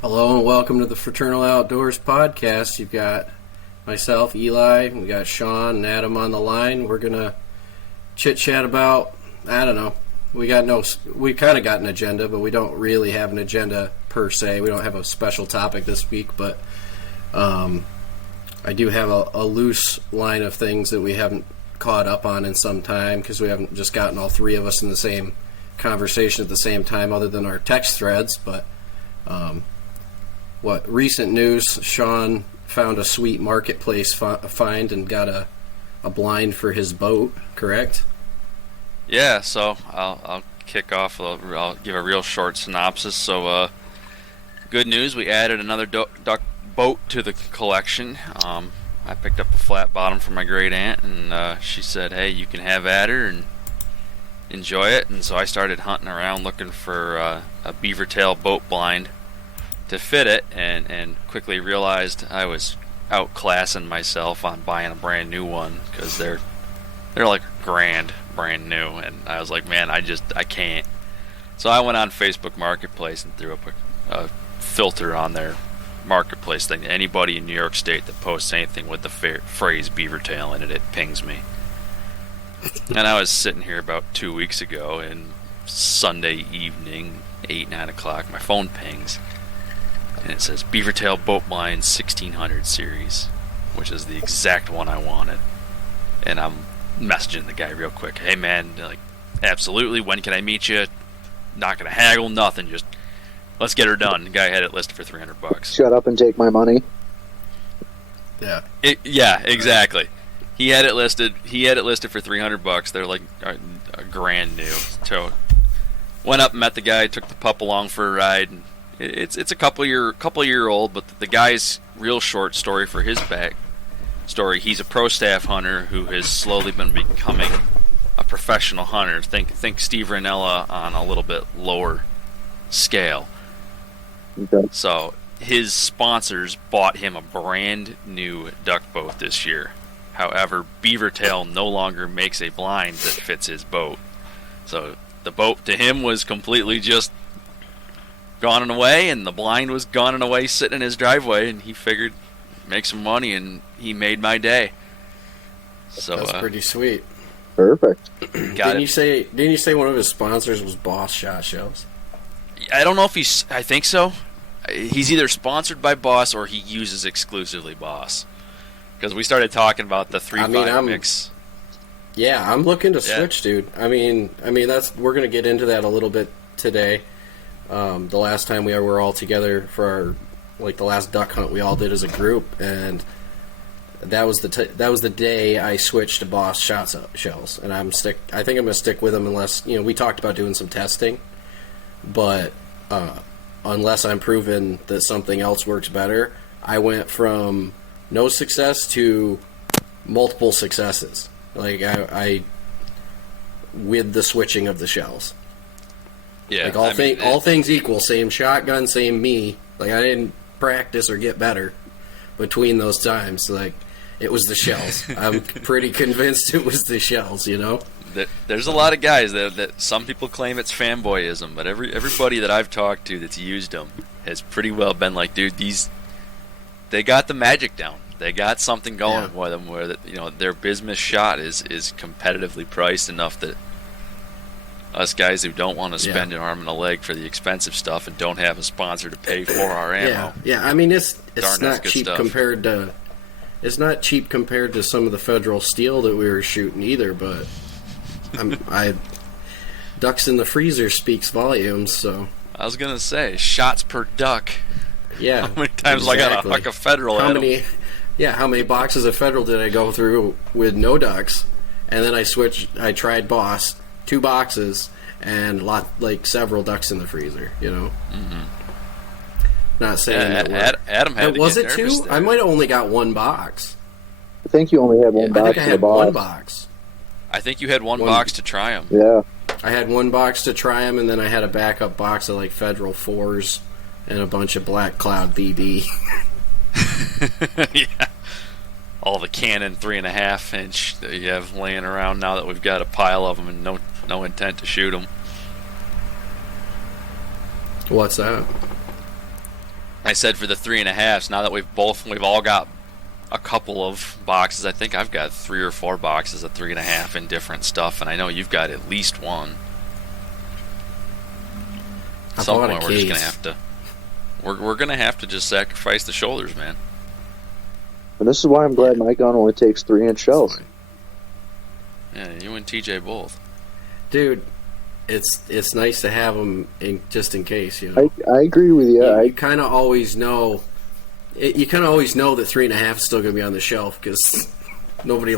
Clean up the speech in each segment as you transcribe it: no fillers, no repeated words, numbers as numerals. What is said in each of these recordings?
Hello and welcome to the Fraternal Outdoors podcast. You've got myself, Eli, we got Sean and Adam on the line. We're gonna chit chat about, I don't know. We kind of got an agenda, but we don't really have an agenda per se. We don't have a special topic this week, but I do have a loose line of things that we haven't caught up on in some time because we haven't just gotten all three of us in the same conversation at the same time, other than our text threads. But recent news, Sean found a sweet marketplace find and got a blind for his boat, correct? Yeah, so I'll kick off. I'll give a real short synopsis. So, good news, we added another duck boat to the collection. I picked up a flat bottom from my great aunt, and she said, hey, you can have at her and enjoy it. And so I started hunting around looking for a beaver tail boat blind to fit it, and quickly realized I was outclassing myself on buying a brand new one, because they're like brand new, and I was like, man, I can't. So I went on Facebook Marketplace and threw up a filter on their marketplace thing. Anybody in New York State that posts anything with the phrase beaver tail in it, it pings me. And I was sitting here about 2 weeks ago, and Sunday evening, 8-9 o'clock, my phone pings, and it says beaver tail boat blind 1600 series, which is the exact one I wanted. And I'm messaging the guy real quick, hey man, like, absolutely, when can I meet you? Not gonna haggle, nothing, just let's get her done. The guy had it listed for $300. Shut up and take my money. Yeah. Yeah, exactly. He had it listed for $300. They're like a grand new. So went up and met the guy, took the pup along for a ride, and it's a couple year old, but the guy's real short story for his back story. He's a pro staff hunter who has slowly been becoming a professional hunter. Think Steve Ranella on a little bit lower scale. Okay. So his sponsors bought him a brand new duck boat this year. However, Beavertail no longer makes a blind that fits his boat. So the boat to him was completely just gone and away, and the blind was gone and away sitting in his driveway, and he figured make some money, and he made my day. So that's pretty sweet. Perfect. Didn't you say one of his sponsors was Boss Shot Shells? I don't know if I think so. He's either sponsored by Boss or he uses exclusively Boss. Because we started talking about the 3-5 mix. Yeah, I'm looking to switch, dude. I mean we're gonna get into that a little bit today. The last time we were all together for our, the last duck hunt we all did as a group, and that was the day I switched to Boss Shot Shells, and I think I'm gonna stick with them unless we talked about doing some testing, but unless I'm proven that something else works better, I went from no success to multiple successes. Like I with the switching of the shells. Yeah. All things equal, same shotgun, same me. Like I didn't practice or get better between those times. Like it was the shells. I'm pretty convinced it was the shells. There's a lot of guys that some people claim it's fanboyism, but everybody that I've talked to that's used them has pretty well been like, dude, they got the magic down. They got something going for them where their Bismuth shot is competitively priced enough that us guys who don't want to spend an arm and a leg for the expensive stuff and don't have a sponsor to pay for our ammo. Yeah. I mean, it's not cheap compared to some of the federal steel that we were shooting either. But ducks in the freezer speaks volumes. So I was gonna say shots per duck. Yeah. How many times I got to huck a federal at them? How many boxes of federal did I go through with no ducks? And then I tried Boss, 2 boxes, and several ducks in the freezer, Mm-hmm. Not saying that Adam had to was get it 2? nervous there. I might have only got 1 box. I think you only had one box. I think I had 1 box. I think you had one box to try them. Yeah. I had 1 box to try them, and then I had a backup box of Federal 4s and a bunch of Black Cloud BB. Yeah. All the Canon 3.5 inch that you have laying around now that we've got a pile of them and no intent to shoot them. What's that? I said for the 3.5s. Now that we've all got a couple of boxes. I think I've got 3 or 4 boxes of 3.5 in different stuff, and I know you've got at least one. At some point, we're just gonna have to. We're gonna have to just sacrifice the shoulders, man. And this is why I'm glad my gun only takes 3-inch shells. Yeah, you and TJ both. Dude, it's nice to have them just in case, you know. I agree with you. You kind of always know. You kind of always know that 3.5 is still going to be on the shelf because nobody.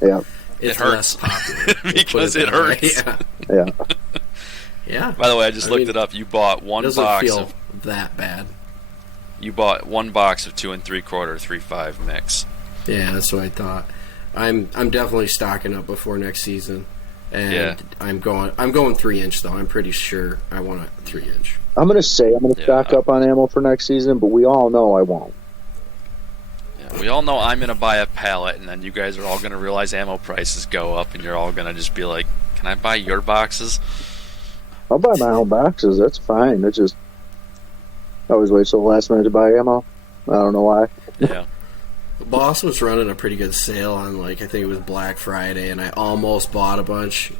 Yeah. It hurts. Less popular because it hurts. Yeah. Yeah. Yeah. By the way, I just looked it up. You bought one doesn't box feel of that bad. You bought one box of 2 3/4 3.5 mix. Yeah, that's what I thought. I'm definitely stocking up before next season, and I'm going 3-inch though. I'm pretty sure I want a 3-inch. I'm gonna stock up on ammo for next season, but we all know I won't. Yeah, we all know I'm gonna buy a pallet, and then you guys are all gonna realize ammo prices go up, and you're all gonna just be like, "Can I buy your boxes?" I'll buy my own boxes. That's fine. It's just I always wait till the last minute to buy ammo. I don't know why. Yeah. The boss was running a pretty good sale on, like, I think it was Black Friday, and I almost bought a bunch,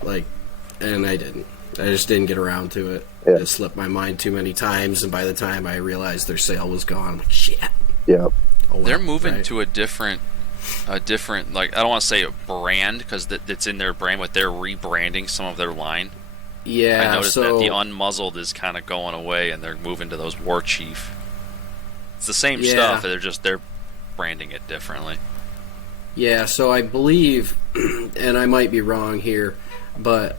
and I didn't. I just didn't get around to it. Yeah. It slipped my mind too many times, and by the time I realized their sale was gone, I'm like, shit. Yeah. Oh, well, They're moving right? to a different, like, I don't want to say a brand, because that's in their brand, but they're rebranding some of their line. Yeah, I noticed that the unmuzzled is kind of going away, and they're moving to those War Chief. It's the same stuff, they're branding it differently. Yeah, so I believe, and I might be wrong here, but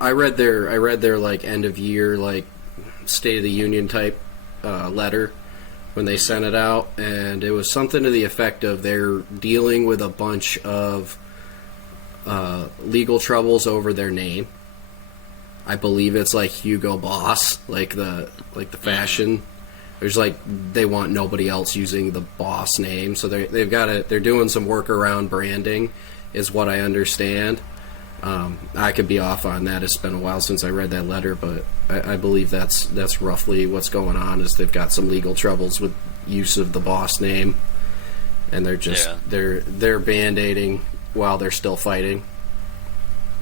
I read their like end of year, like State of the Union type letter when they sent it out, and it was something to the effect of they're dealing with a bunch of legal troubles over their name. I believe it's like Hugo Boss, like the fashion. There's they want nobody else using the Boss name, so they're doing some work around branding, is what I understand. I could be off on that. It's been a while since I read that letter, but I believe that's roughly what's going on. Is they've got some legal troubles with use of the Boss name, and they're just they're band-aiding while they're still fighting.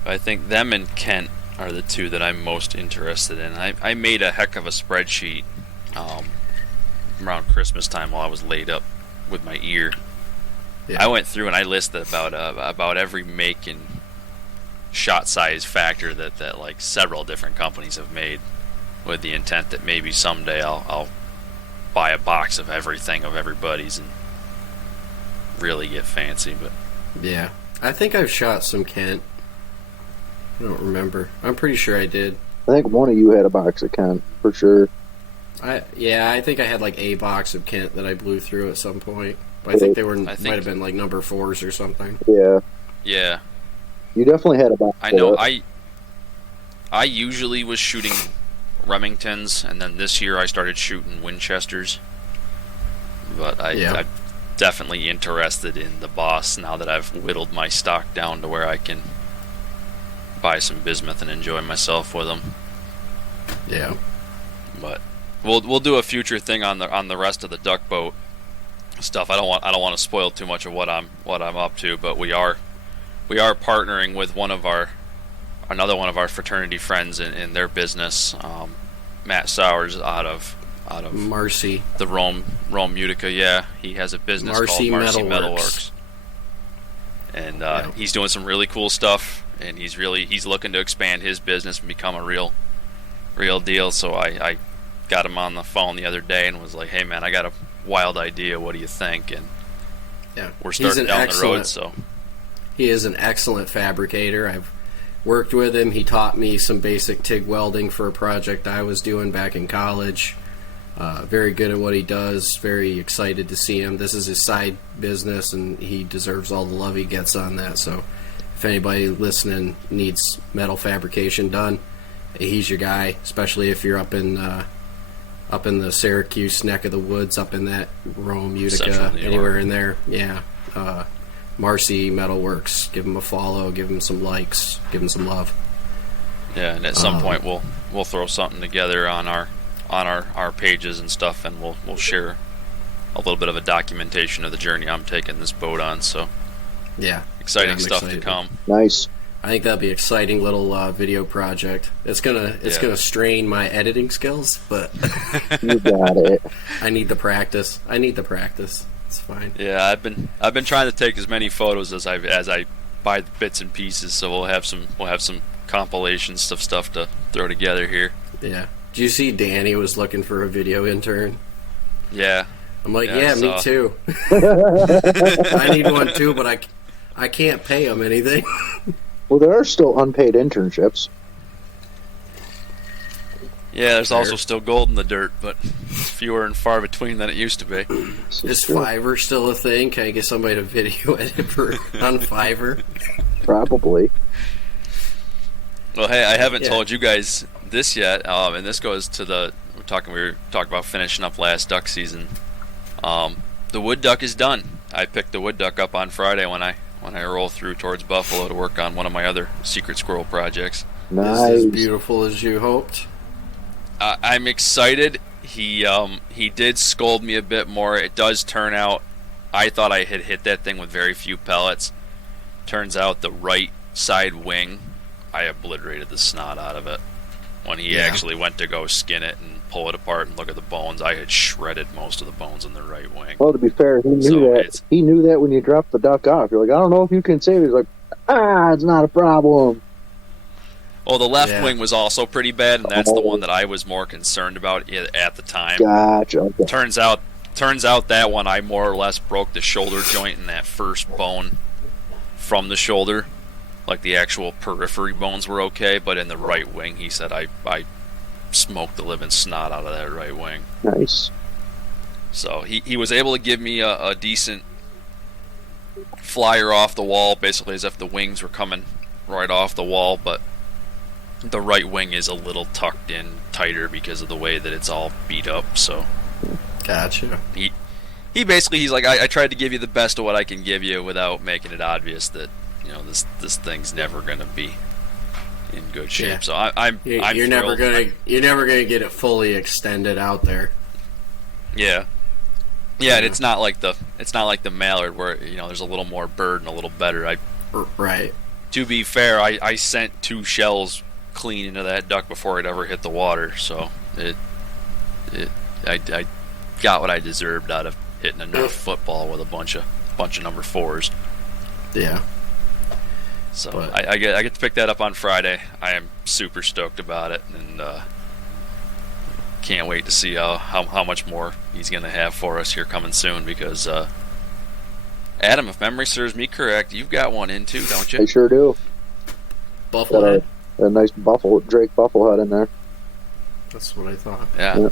I think them and Kent are the two that I'm most interested in. I made a heck of a spreadsheet around Christmas time while I was laid up with my ear. Yeah. I went through and I listed about every make and shot size factor that like several different companies have made, with the intent that maybe someday I'll buy a box of everything of everybody's and really get fancy. But yeah, I think I've shot some Kent. I don't remember. I'm pretty sure I did. I think one of you had a box of Kent, for sure. I think I had like a box of Kent that I blew through at some point. But I think they might have been like number 4s or something. Yeah. Yeah. You definitely had a box. I know. I usually was shooting Remingtons, and then this year I started shooting Winchesters. But I'm definitely interested in the Boss now that I've whittled my stock down to where I can buy some bismuth and enjoy myself with them. Yeah. But we'll do a future thing on the rest of the duck boat stuff. I don't want to spoil too much of what I'm up to, but we are partnering with another one of our fraternity friends in their business, Matt Sowers out of Marcy, the Rome Utica. Yeah, he has a business called Marcy Metalworks, and he's doing some really cool stuff, and he's looking to expand his business and become a real deal. So I got him on the phone the other day and was like, "Hey man, I got a wild idea. What do you think?" And we're starting down the road. So he is an excellent fabricator. I've worked with him. He taught me some basic TIG welding for a project I was doing back in college. Very good at what he does. Very excited to see him. This is his side business, and he deserves all the love he gets on that. So if anybody listening needs metal fabrication done, he's your guy, especially if you're up in the Syracuse neck of the woods, up in that Rome, Utica, anywhere in there. Yeah. Marcy Metalworks. Give him a follow, give him some likes, give him some love. Yeah, and at some point we'll throw something together on our on our pages and stuff, and we'll share a little bit of a documentation of the journey I'm taking this boat on. So yeah, exciting I'm stuff excited. to come. Nice. I think that'd be an exciting little video project. It's gonna strain my editing skills, but You got it. I need the practice. It's fine. Yeah, I've been trying to take as many photos as I buy the bits and pieces. So we'll have some compilations of stuff to throw together here. Yeah. Did you see Danny was looking for a video intern? Yeah. I'm like, Yeah, me too. I need one too, but I can't pay him anything. Well, there are still unpaid internships. Yeah, there's also still gold in the dirt, but fewer and far between than it used to be. Is Fiverr still a thing? Can I get somebody to video edit on Fiverr? Probably. Well, hey, I haven't told you guys this yet, and this goes to we were talking about finishing up last duck season. The wood duck is done. I picked the wood duck up on Friday when I roll through towards Buffalo to work on one of my other secret squirrel projects. Nice. Is as beautiful as you hoped? I'm excited. He did scold me a bit more. It does turn out I thought I had hit that thing with very few pellets. Turns out the right side wing, I obliterated the snot out of it. When he actually went to go skin it and pull it apart and look at the bones, I had shredded most of the bones in the right wing. Well, to be fair, he knew that. He knew that when you dropped the duck off. You're like, I don't know if you can save it. He's like, it's not a problem. Well, the left wing was also pretty bad, and that's the one that I was more concerned about at the time. Gotcha. Okay. Turns out that one I more or less broke the shoulder joint in that first bone from the shoulder. Like the actual periphery bones were okay, but in the right wing, he said I smoked the living snot out of that right wing. Nice. So he was able to give me a decent flyer off the wall, basically as if the wings were coming right off the wall, but the right wing is a little tucked in tighter because of the way that it's all beat up. So Gotcha. He basically, he's like, I tried to give you the best of what I can give you without making it obvious that, you know, this thing's never gonna be in good shape. Yeah. So I'm you're never thrilled. you're never gonna get it fully extended out there. Yeah. Yeah, and it's not like the mallard where, you know, there's a little more bird and a little better. Right. To be fair, I sent 2 shells clean into that duck before it ever hit the water, so I got what I deserved out of hitting a Nerf football with a bunch of number 4s. Yeah. So I get to pick that up on Friday. I am super stoked about it, and can't wait to see how much more he's going to have for us here coming soon, because Adam, if memory serves me correct, you've got one in too, don't you? I sure do. Buffalo Got head? a nice Drake bufflehead in there. That's what I thought. Yeah.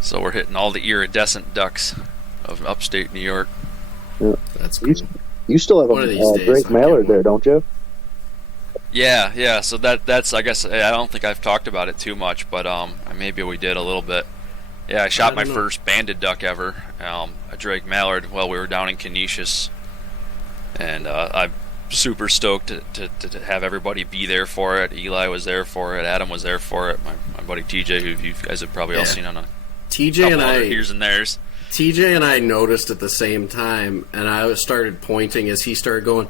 So we're hitting all the iridescent ducks of upstate New York. Yeah. That's cool. You still have One of a these days Drake I'll mallard get one. there, don't you? Yeah. So that's I guess I don't think I've talked about it too much, but maybe we did a little bit. Yeah, I shot my first banded duck ever, a Drake mallard, while we were down in Canisius, and I'm super stoked to have everybody be there for it. Eli was there for it. Adam was there for it. My buddy TJ, who you guys have probably all seen on a TJ and I here's and there's. TJ and I noticed at the same time, and I started pointing as he started going,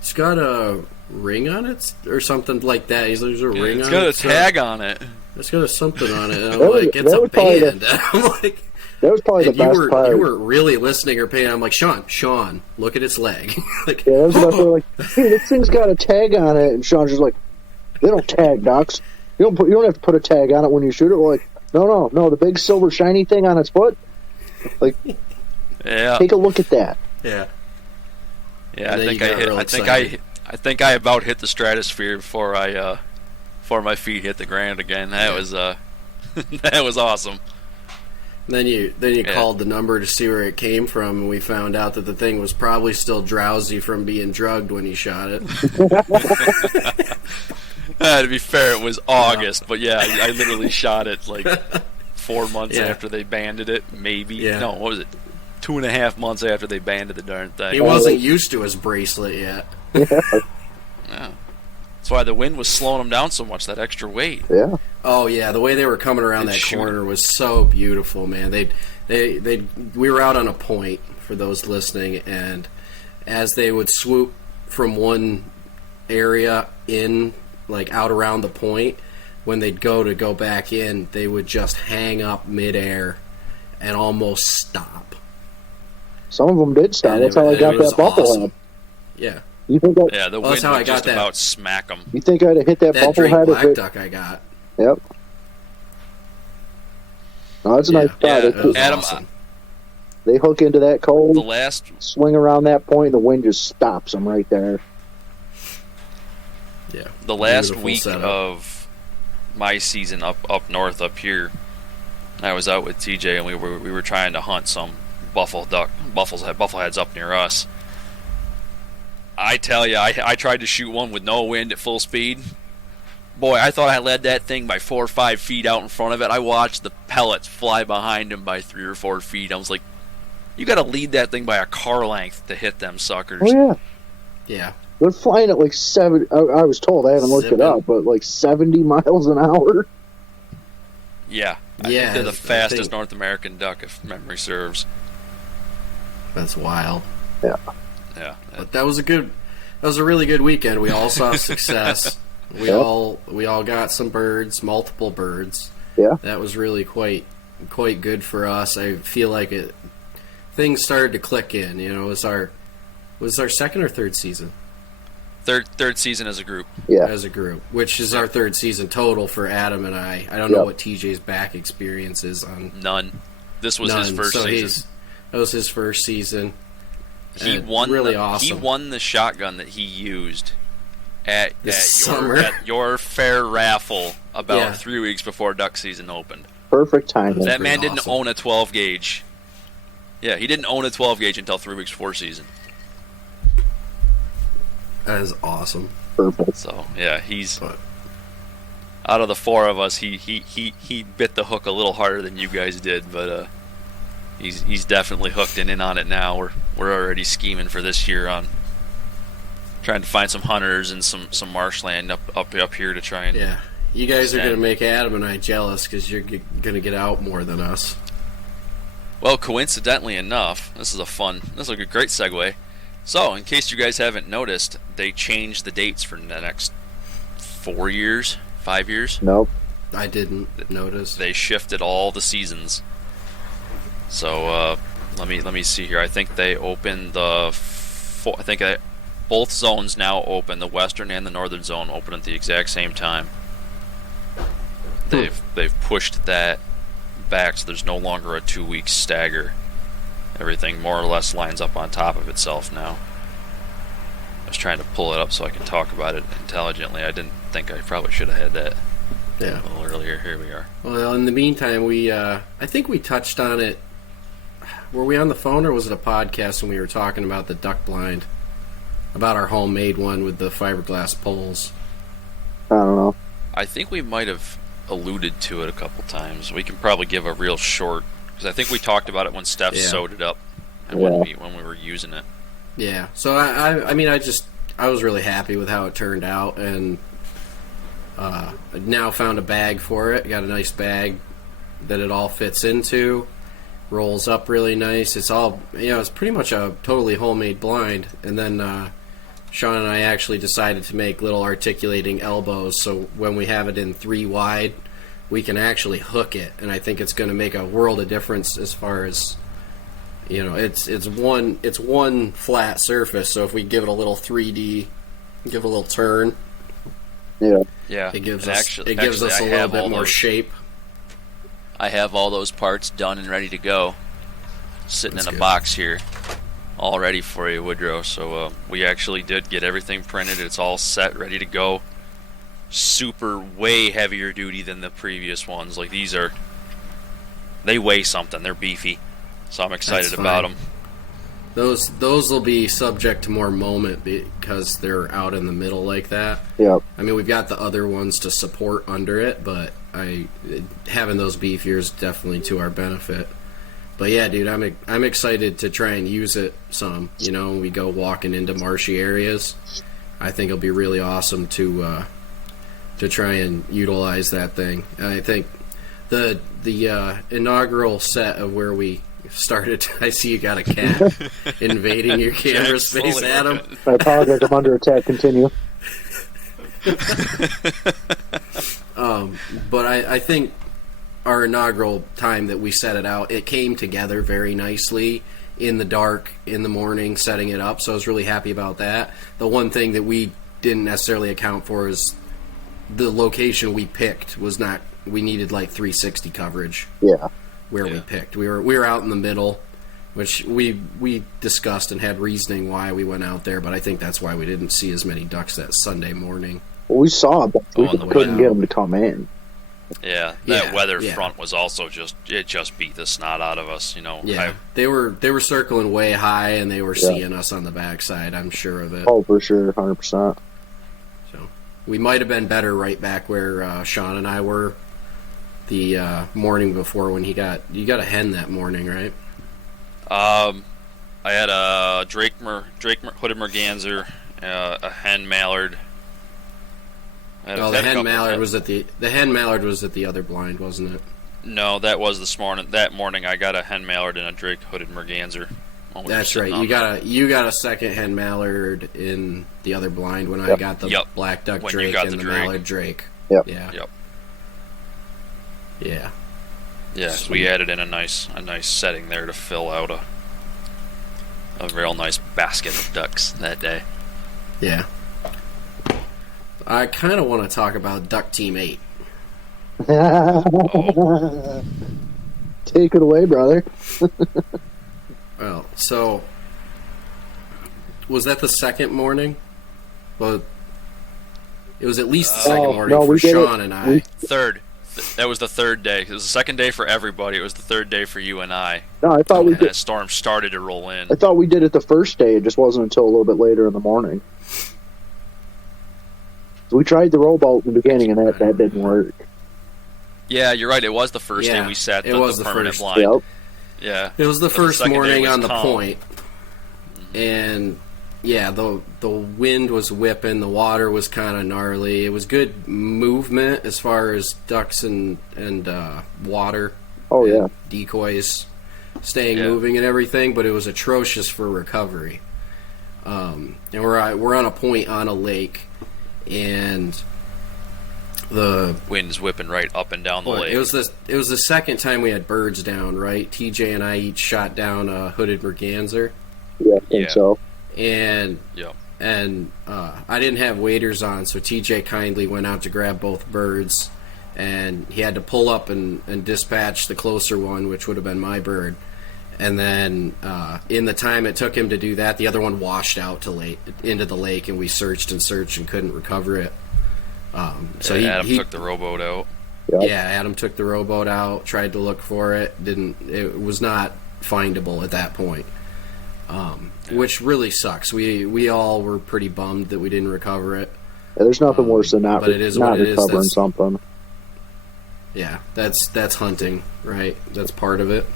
it's got a ring on it or something like that. He's like, there's a ring on it. It's got a tag on it. It's got something on it. And I'm That was- like, it's that a was probably band. I'm like, That was probably the and you best part. weren't really listening or paying. I'm like, Sean, look at its leg. Like, Yeah, that was the best part. Like, hey, this thing's got a tag on it, and Sean's just like, they don't tag ducks. You don't have to put a tag on it when you shoot it. We're like, no, the big silver shiny thing on its foot. Like, Yeah. take a look at that. yeah. Yeah, And I then think you I got hit. real I think excited. I about hit the stratosphere before my feet hit the ground again. That was that was awesome. Then you called the number to see where it came from, and we found out that the thing was probably still drowsy from being drugged when you shot it. To be fair, it was August, but yeah, I literally shot it like 4 months after they banded it. Maybe no, what was it? 2.5 months after they banded the darn thing. He wasn't used to his bracelet yet. Yeah. That's why the wind was slowing them down so much, that extra weight. Yeah. Oh yeah, the way they were coming around that corner was so beautiful, man. We were out on a point for those listening, and as they would swoop from one area in, like out around the point, when they'd go back in, they would just hang up midair and almost stop. Some of them did stop. That's how I got that bufflehead. Awesome. Yeah. You think yeah, the wind would just about smack them. You think I'd have hit that bufflehead? Black duck I got. Yep. No, that's a nice shot. Yeah, Adam, awesome. They hook into that cold, the last swing around that point, and the wind just stops them right there. Yeah. The last week of my season up north, up here, I was out with TJ, and we were trying to hunt some buffleheads up near us. I tell you, I tried to shoot one with no wind at full speed. Boy, I thought I led that thing by 4 or 5 feet out in front of it. I watched the pellets fly behind him by 3 or 4 feet. I was like, you got to lead that thing by a car length to hit them suckers. Oh, yeah. Yeah. They're flying at like 7. I was told, I haven't looked it up, but like 70 miles an hour. Yeah. I think they're the fastest North American duck, if memory serves. That's wild. Yeah. Yeah. But that was a really good weekend. We all saw success. We all got some birds, multiple birds. Yeah. That was really quite good for us. I feel like things started to click in. You know, it was our second or third season. Third season as a group. Yeah. As a group, which is our third season total for Adam and I. I don't know what TJ's back experience is on. None. This was his first season. That was his first season. He won awesome. He won the shotgun that he used at your fair raffle about 3 weeks before duck season opened. Perfect timing. That man didn't own a 12 gauge. Yeah, he didn't own a 12 gauge until 3 weeks before season. That is awesome. Perfect. So yeah, he's out of the four of us. He bit the hook a little harder than you guys did, but he's definitely hooked and in on it now. We're already scheming for this year on trying to find some hunters and some marshland up here to try and. Yeah, you guys are gonna make Adam and I jealous because you're gonna get out more than us. Well, coincidentally enough, this is a great segue. So, in case you guys haven't noticed, they changed the dates for the next 4 years, 5 years. Nope, I didn't notice. They shifted all the seasons. So let me see here. I think they opened both zones now open. The western and the northern zone open at the exact same time. They've pushed that back, so there's no longer a 2-week stagger. Everything more or less lines up on top of itself now. I was trying to pull it up so I can talk about it intelligently. I didn't think I probably should have had that a little earlier. Here we are. Well, in the meantime, I think we touched on it. Were we on the phone or was it a podcast when we were talking about the duck blind? About our homemade one with the fiberglass poles. I don't know. I think we might have alluded to it a couple times. We can probably give a real short, because I think we talked about it when Steph sewed it up and when we were using it. Yeah. So I mean I was really happy with how it turned out, and now found a bag for it. Got a nice bag that it all fits into. Rolls up really nice. It's all it's pretty much a totally homemade blind. And then Sean and I actually decided to make little articulating elbows, so when we have it in 3 wide, we can actually hook it, and I think it's going to make a world of difference as far as it's one flat surface. So if we give it a little 3D, give it a little turn, it gives us a little bit more shape. I have all those parts done and ready to go, sitting in a box here, all ready for you, Woodrow. So we actually did get everything printed. It's all set, ready to go. Super way heavier duty than the previous ones. Like they weigh something. They're beefy, so I'm excited about them. Those will be subject to more moment because they're out in the middle like that. Yeah. I mean, we've got the other ones to support under it, but having those beefier is definitely to our benefit. But yeah, dude, I'm excited to try and use it some. When we go walking into marshy areas, I think it'll be really awesome to try and utilize that thing. And I think the inaugural set of where we started, I see you got a cat invading your camera space, Adam. I apologize, I'm under attack. Continue. But I think our inaugural time that we set it out, it came together very nicely in the dark, in the morning, setting it up. So I was really happy about that. The one thing that we didn't necessarily account for is the location we picked was not. We needed like 360 coverage. Yeah. Where we picked, we were out in the middle, which we discussed and had reasoning why we went out there. But I think that's why we didn't see as many ducks that Sunday morning. Well, we saw them, but we couldn't get them to come in. Yeah, that weather front was also just beat the snot out of us. Yeah, they were circling way high, and they were seeing us on the backside. I'm sure of it. Oh, for sure, 100%. So we might have been better right back where Sean and I were the morning before when you got a hen that morning, right? I had a Drake hooded merganser, a hen mallard. The hen mallard was at the other blind, wasn't it? No, that was this morning. That morning, I got a hen mallard and a Drake hooded merganser. That's right. You got a second hen mallard in the other blind when I got the black duck Drake and the mallard Drake. Yep. Yeah. Yep. Yeah. Yeah. So we added in a nice setting there to fill out a real nice basket of ducks that day. Yeah. I kind of want to talk about Duck Team 8. Take it away, brother. Well, so was that the second morning? Well, it was at least the second morning for Sean and I. Third. That was the third day. It was the second day for everybody. It was the third day for you and I. No, I thought that storm started to roll in. I thought we did it the first day. It just wasn't until a little bit later in the morning. So we tried the rowboat in the beginning, and that didn't work. Yeah, you're right. It was the first day we set the permanent first blind. Yep. Yeah, it was the first morning on the calm. point, and the wind was whipping. The water was kind of gnarly. It was good movement as far as ducks and water. Oh yeah, decoys staying moving and everything, but it was atrocious for recovery. And we're on a point on a lake. And the wind's whipping right up and down the lake. It was the second time we had birds down, right? TJ and I each shot down a hooded merganser. Yeah, I think so. And I didn't have waders on, so TJ kindly went out to grab both birds, and he had to pull up and dispatch the closer one, which would have been my bird. And then in the time it took him to do that, the other one washed out into the lake, and we searched and couldn't recover it. So Adam took the rowboat out. Yep. Yeah, Adam took the rowboat out, tried to look for it. It was not findable at that point, which really sucks. We all were pretty bummed that we didn't recover it. Yeah, there's nothing worse than not recovering something. Yeah, that's hunting, right? That's part of it.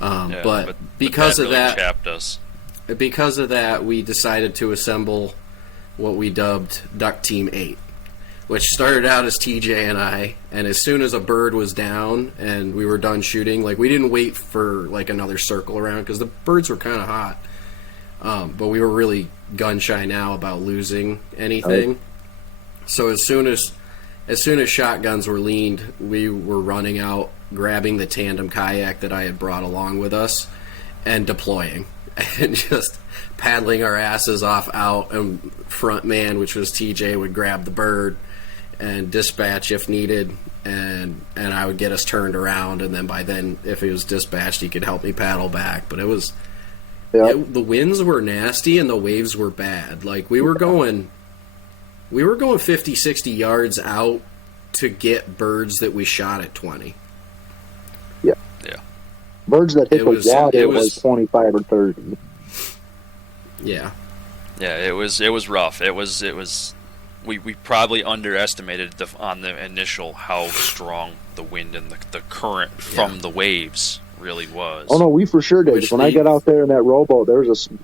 But because of that, chapped us. Because of that, we decided to assemble what we dubbed Duck Team 8, which started out as TJ and I. And as soon as a bird was down and we were done shooting, like we didn't wait for like another circle around because the birds were kind of hot. But we were really gun shy now about losing anything. Right. So as soon as shotguns were leaned, we were running out, grabbing the tandem kayak that I had brought along with us, and deploying, and just paddling our asses off out. And front man, which was TJ, would grab the bird and dispatch if needed, and I would get us turned around. And then by then, if he was dispatched, he could help me paddle back. But it was the winds were nasty and the waves were bad. Like we were going 50, 60 yards out to get birds that we shot at 20. Yeah. Birds that hit the water was 25 or 30. Yeah. Yeah, it was rough. It was we probably underestimated on the initial how strong the wind and the current from the waves really was. Oh no, we for sure did. I got out there in that rowboat, there was a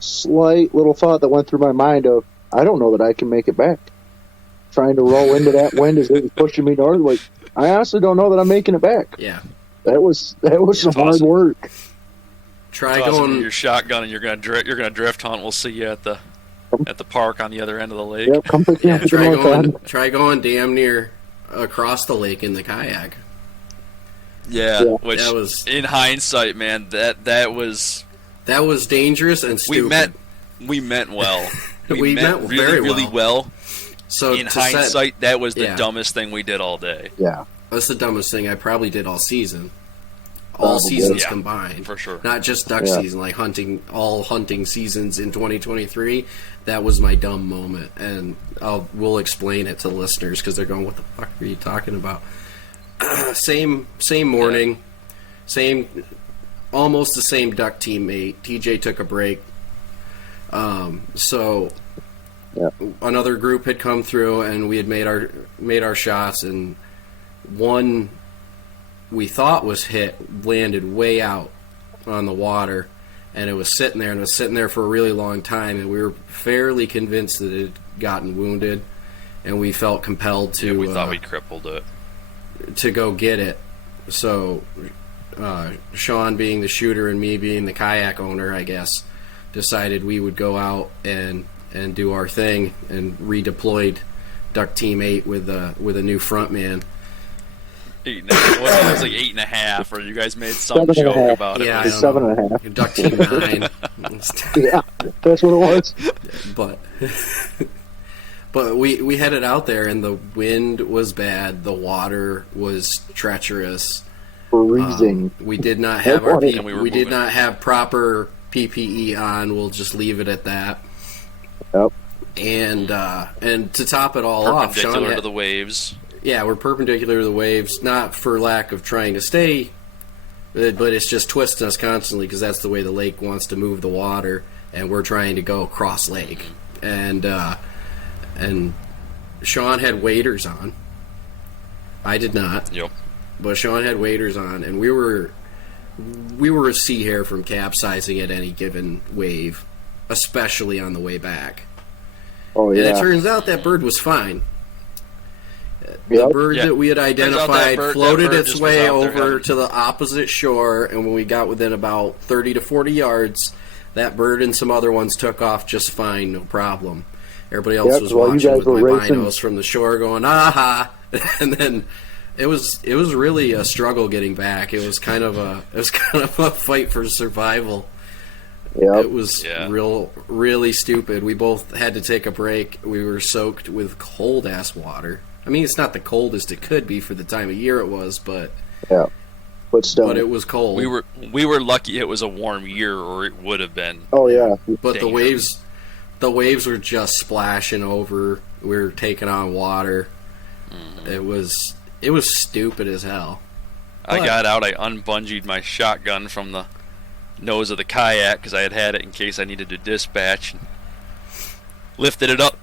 slight little thought that went through my mind of, I don't know that I can make it back. Trying to roll into that wind as it was pushing me north. Like, I honestly don't know that I'm making it back. Yeah. That was some hard work. Try going your shotgun, and you're gonna drift hunt. We'll see you at the park on the other end of the lake. Yep, come pick me up. Try going damn near across the lake in the kayak. Yeah, which that was, in hindsight, man, that was dangerous and stupid. We meant well. We meant really well. So in hindsight, that was the dumbest thing we did all day. Yeah, that's the dumbest thing I probably did all season. All seasons combined, for sure. Not just duck season, like all hunting seasons in 2023. That was my dumb moment, and we'll explain it to the listeners because they're going, "What the fuck are you talking about?" Same morning, almost the same duck teammate. TJ took a break, so another group had come through, and we had made our shots, and one we thought was hit landed way out on the water, and it was sitting there for a really long time, and we were fairly convinced that it had gotten wounded, and we felt compelled to we thought we crippled it to go get it. So Sean, being the shooter and me being the kayak owner, I guess, decided we would go out and do our thing, and redeployed Duck Team 8 with a new front man. 8.5. It was like 8.5, or you guys made some joke about it. Yeah, 7.5. Duck Team 9. Yeah, that's what it was. But we headed out there, and the wind was bad. The water was treacherous. Freezing. We did not have we did not have proper PPE on. We'll just leave it at that. Yep. And to top it all off, Sean perpendicular to the waves. Yeah, we're perpendicular to the waves, not for lack of trying to stay, but it's just twisting us constantly because that's the way the lake wants to move the water, and we're trying to go cross lake. And Sean had waders on. I did not. Yep. But Sean had waders on, and we were a sea hair from capsizing at any given wave, especially on the way back. Oh yeah. And it turns out that bird was fine. The bird that we had identified floated its way over to the opposite shore, and when we got within about 30 to 40 yards, that bird and some other ones took off just fine, no problem. Everybody else was watching with my binos from the shore going, aha! And then it was really a struggle getting back. It was kind of a fight for survival. Yep. It was really stupid. We both had to take a break. We were soaked with cold ass water. I mean, it's not the coldest it could be for the time of year it was, but but still, it was cold. We were lucky it was a warm year, or it would have been. Oh yeah, but dangerous. the waves were just splashing over. We were taking on water. Mm-hmm. It was stupid as hell. I got out. I unbungeed my shotgun from the nose of the kayak because I had it in case I needed to dispatch. Lifted it up,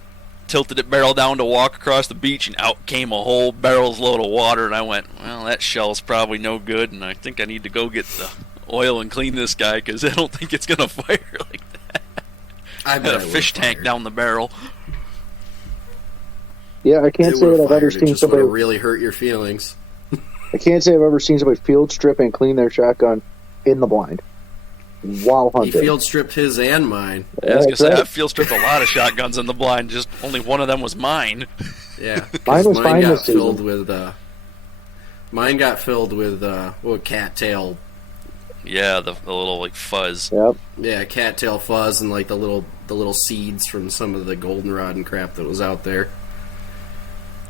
tilted it barrel down to walk across the beach, and out came a whole barrel's load of water. And I went, well, that shell's probably no good, and I think I need to go get the oil and clean this guy because I don't think it's gonna fire like that. I had a fish tank down the barrel. Yeah, I can't say that I've ever seen somebody really hurt your feelings. I can't say I've ever seen somebody field strip and clean their shotgun in the blind while hunting. He field stripped his and mine. Yeah, I was gonna say I field stripped a lot of shotguns in the blind. Just only one of them was mine. Yeah, mine was fine this season. Mine got filled with cattail. Yeah, the little like fuzz. Yep. Yeah, cattail fuzz and like the little seeds from some of the goldenrod and crap that was out there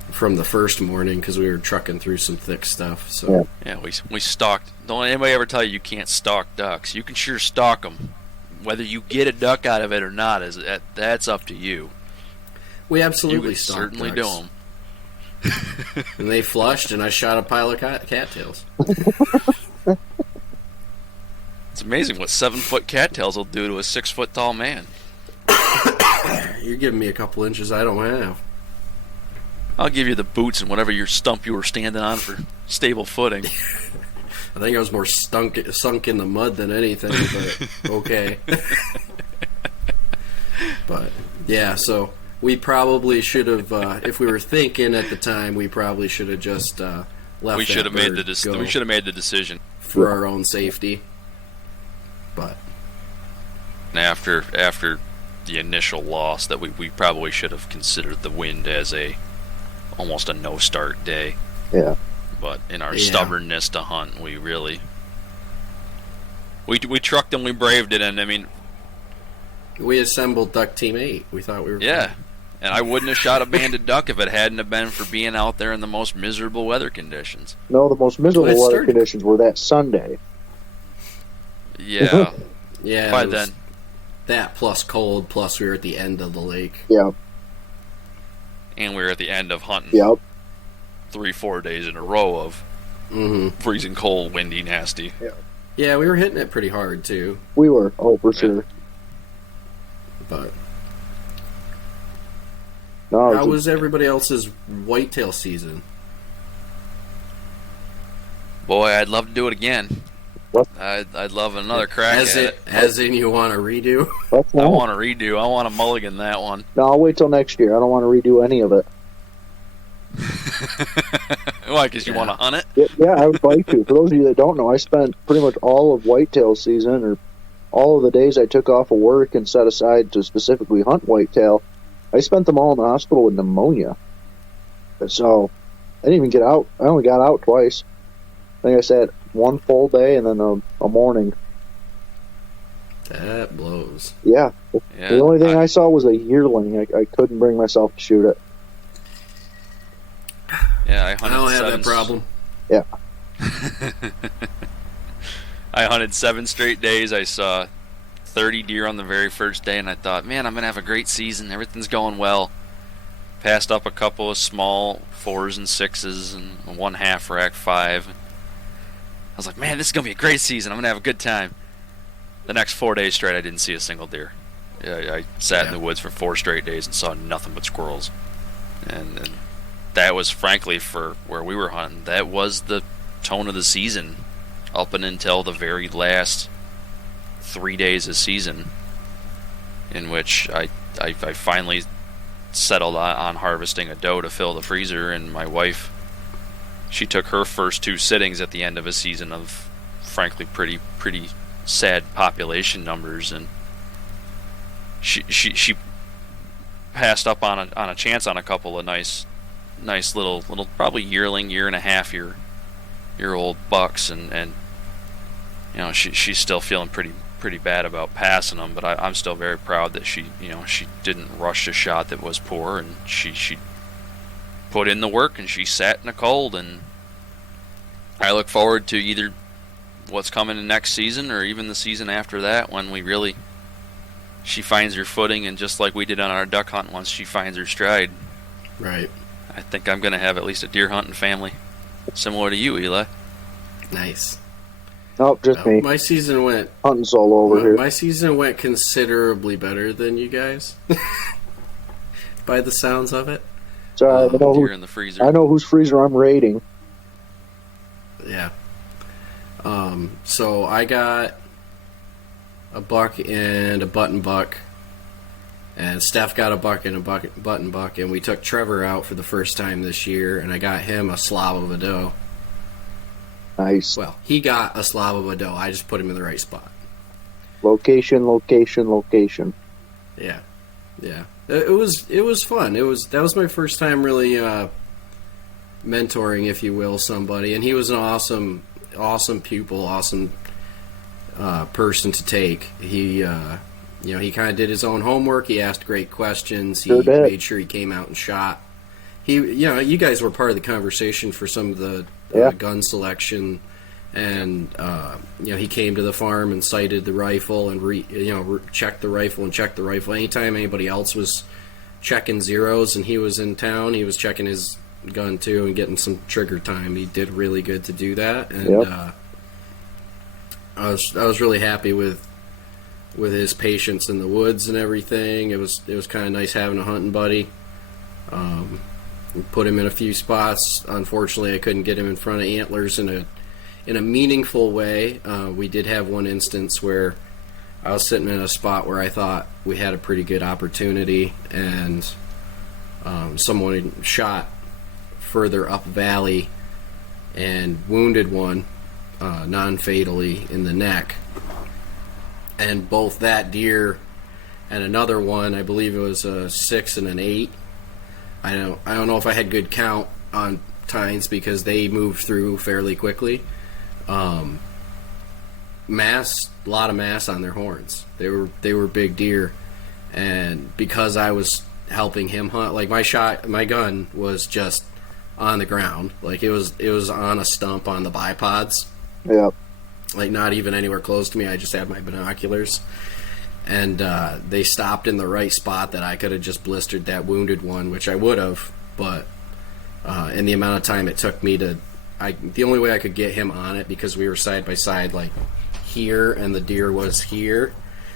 from the first morning because we were trucking through some thick stuff. So yeah, we stalked. Don't anybody ever tell you can't stalk ducks. You can sure stalk them. Whether you get a duck out of it or not that's up to you. We absolutely stalked certainly ducks. do them. And they flushed, and I shot a pile of cattails. It's amazing what 7-foot cattails will do to a 6-foot tall man. You're giving me a couple inches I don't have. I'll give you the boots and whatever your stump you were standing on for stable footing. I think I was more sunk in the mud than anything, but okay. But yeah, so we probably should have, if we were thinking at the time, we probably should have just left. We should have made go we should have made the decision for our own safety. But after the initial loss, that we probably should have considered the wind as almost a no start day. Yeah. But in our stubbornness to hunt, we really we trucked and we braved it, and I mean, we assembled Duck Team 8. We thought we were fine. And I wouldn't have shot a banded duck if it hadn't have been for being out there in the most miserable weather conditions. No, the most miserable weather conditions were that Sunday. Yeah. Yeah. By then. That plus cold, plus we were at the end of the lake. Yeah. And we were at the end of hunting. Yep. 3-4 days in a row of freezing cold, windy, nasty. Yeah. Yeah, we were hitting it pretty hard too. We were, for sure. But no, how was everybody else's whitetail season? Boy, I'd love to do it again. What? I'd love another crack at it. As in you want to redo? I want to redo. I want to mulligan that one. No, I'll wait till next year. I don't want to redo any of it. Why? Because you want to hunt it? Yeah, I would like to. For those of you that don't know, I spent pretty much all of whitetail season, or all of the days I took off of work and set aside to specifically hunt whitetail, I spent them all in the hospital with pneumonia. So I didn't even get out. I only got out twice. I think I said one full day and then a morning. That blows. Yeah. The only thing I saw was a yearling. I couldn't bring myself to shoot it. Yeah, I don't have that problem. Yeah. I hunted 7 straight days. I saw 30 deer on the very first day, and I thought, man, I'm going to have a great season. Everything's going well. Passed up a couple of small 4s and 6s and one half rack 5. I was like, man, this is going to be a great season. I'm going to have a good time. The next 4 days straight, I didn't see a single deer. I sat in the woods for 4 straight days and saw nothing but squirrels. And that was, frankly, for where we were hunting, that was the tone of the season up and until the very last 3 days of season, in which I finally settled on harvesting a doe to fill the freezer, and my wife, she took her first 2 sittings at the end of a season of, frankly, pretty sad population numbers, and she passed up on a chance on a couple of nice little probably yearling, year and a half year old bucks, and you know, she's still feeling pretty bad about passing them, but I'm still very proud that she didn't rush a shot that was poor, and she put in the work, and she sat in the cold, and I look forward to either what's coming in next season or even the season after that, when she finds her footing, and just like we did on our duck hunt, once she finds her stride, right, I think I'm going to have at least a deer hunting family similar to you, Eli. Nice. Oh, just me. My season went hunting solo over here. My season went considerably better than you guys, by the sounds of it. So deer in the freezer. I know whose freezer I'm raiding. Yeah. So I got a buck and a button buck, and Steph got a buck and a button buck, and we took Trevor out for the first time this year, and I got him a slob of a doe. Nice. Well, he got a slob of a doe. I just put him in the right spot. Location, location, location. Yeah. It was fun. That was my first time really mentoring, if you will, somebody, and he was an awesome pupil, awesome person to take. He he kind of did his own homework. He asked great questions. He made sure he came out and shot. You guys were part of the conversation for some of the gun selection, and he came to the farm and sighted the rifle and checked the rifle and checked the rifle. Anytime anybody else was checking zeros and he was in town, he was checking his gun too and getting some trigger time. He did really good to do that, and I was really happy with his patience in the woods and everything. It was kind of nice having a hunting buddy. Put him in a few spots. Unfortunately, I couldn't get him in front of antlers in a meaningful way. We did have one instance where I was sitting in a spot where I thought we had a pretty good opportunity, and someone shot further up valley and wounded one non-fatally in the neck. And both that deer and another one, I believe it was a 6 and an 8. I don't know if I had good count on tines because they moved through fairly quickly. Mass, a lot of mass on their horns. They were big deer, and because I was helping him hunt, like my gun was just on the ground, like it was on a stump on the bipods. Yep. Like not even anywhere close to me. I just had my binoculars, and they stopped in the right spot that I could have just blistered that wounded one, which I would have, but in the amount of time it took me to, the only way I could get him on it, because we were side by side, like here, and the deer was here,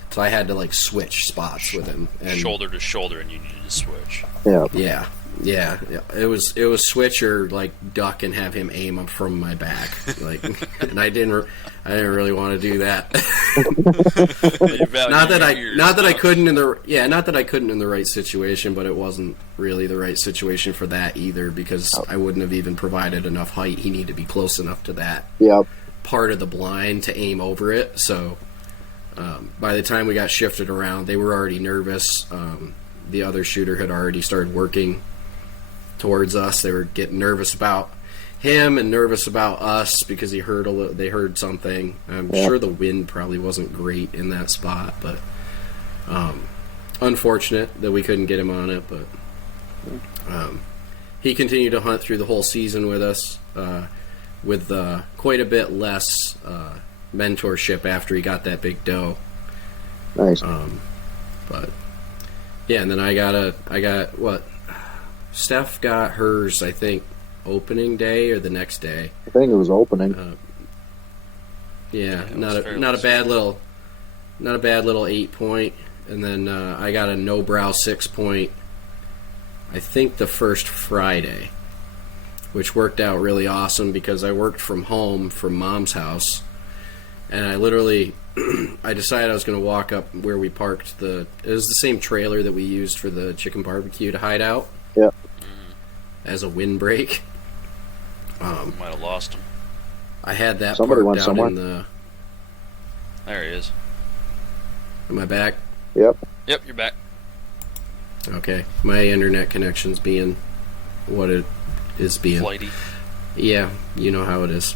so I had to like switch spots with him, and shoulder to shoulder, and you needed to switch. Yeah. It was switch or like duck and have him aim up from my back, like, and I didn't really want to do that. not that I couldn't in the right situation, but it wasn't really the right situation for that either, because I wouldn't have even provided enough height. He needed to be close enough to that part of the blind to aim over it. So by the time we got shifted around, they were already nervous. The other shooter had already started working towards us. They were getting nervous about him and nervous about us because they heard something. I'm sure the wind probably wasn't great in that spot, but unfortunate that we couldn't get him on it. But he continued to hunt through the whole season with us, with quite a bit less mentorship after he got that big doe. Nice. But yeah, and then I got what? Steph got hers, I think, opening day or the next day. I think it was opening. Not a bad little 8-point, and then I got a no brow 6-point. I think the first Friday, which worked out really awesome because I worked from home from Mom's house, and I literally I decided I was going to walk up where we parked it was the same trailer that we used for the chicken barbecue to hide out. Yep. As a windbreak. Might have lost him. I had that Somebody parked went down somewhere. in the... There he is. Am I back? Yep. Yep, you're back. Okay. My internet connection's being what it is being. Flighty. Yeah, you know how it is.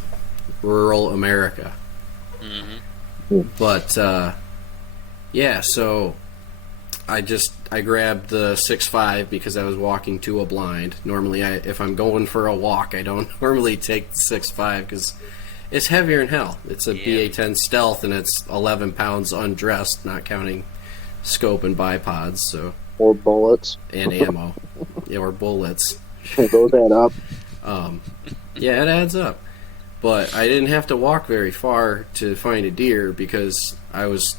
Rural America. Mm-hmm. But, yeah, so I grabbed the 6.5 because I was walking to a blind. Normally, if I'm going for a walk, I don't normally take the 6.5 because it's heavier than hell. It's a BA-10 stealth, and it's 11 pounds undressed, not counting scope and bipods. So Or bullets. and ammo. Or bullets. Those add up. Yeah, it adds up. But I didn't have to walk very far to find a deer because I was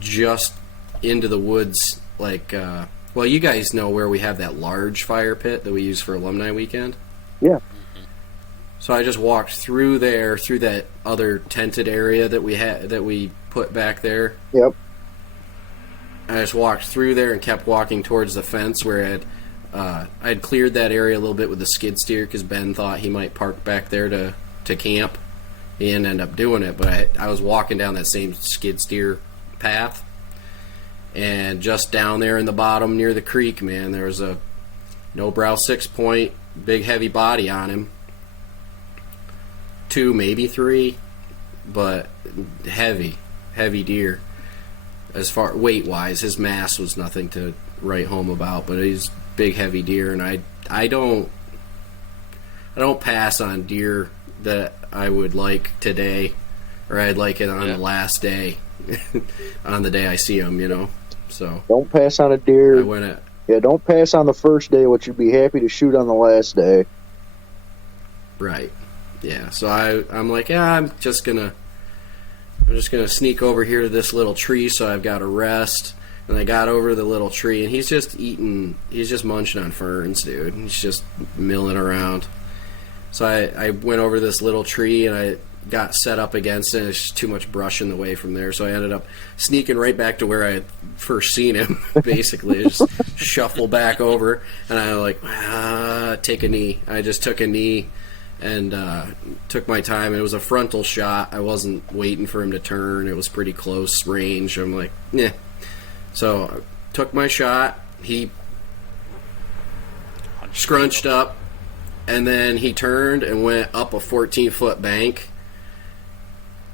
just into the woods. Like, well, you guys know where we have that large fire pit that we use for alumni weekend? Yeah. So I just walked through there, through that other tented area that we put back there. Yep. I just walked through there and kept walking towards the fence where I'd cleared that area a little bit with the skid steer because Ben thought he might park back there to camp. He didn't end up doing it, but I was walking down that same skid steer path, and just down there in the bottom near the creek, man, there was a no brow 6-point, big heavy body on him. 2, maybe 3, but heavy deer. As far weight wise, his mass was nothing to write home about, but he's big heavy deer, and I don't pass on deer that I would like today, or I'd like it on the last day, on the day I see them, you know. So don't pass on a deer. Don't pass on the first day what you'd be happy to shoot on the last day. Right. Yeah. So I'm like, I'm just gonna sneak over here to this little tree, so I've got to rest. And I got over to the little tree, and he's just munching on ferns, dude. He's just milling around. So I went over to this little tree, and I got set up against it. And it's just too much brush in the way from there, so I ended up sneaking right back to where I had first seen him. Basically, just shuffle back over, and I take a knee. I just took a knee and took my time. It was a frontal shot. I wasn't waiting for him to turn. It was pretty close range. I'm like, yeah. So I took my shot. He scrunched up, and then he turned and went up a 14-foot bank,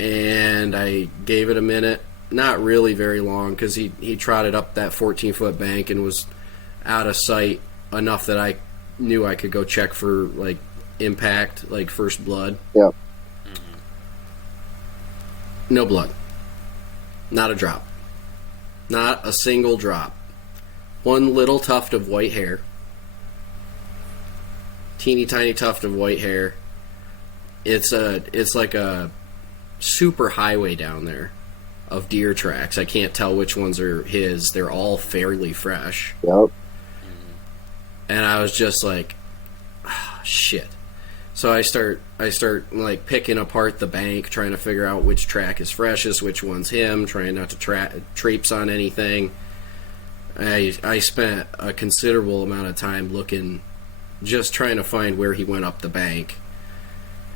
and I gave it a minute. Not really very long, because he trotted up that 14-foot bank and was out of sight enough that I knew I could go check for, like, impact, like first blood. Yep. No blood. Not a drop. Not a single drop. One little tuft of white hair. Teeny tiny tuft of white hair. It's like a super highway down there of deer tracks. I can't tell which ones are his. They're all fairly fresh. Yep. And I was just like, shit. So I start like picking apart the bank, trying to figure out which track is freshest, which one's him, trying not to traipse on anything. I spent a considerable amount of time looking, just trying to find where he went up the bank.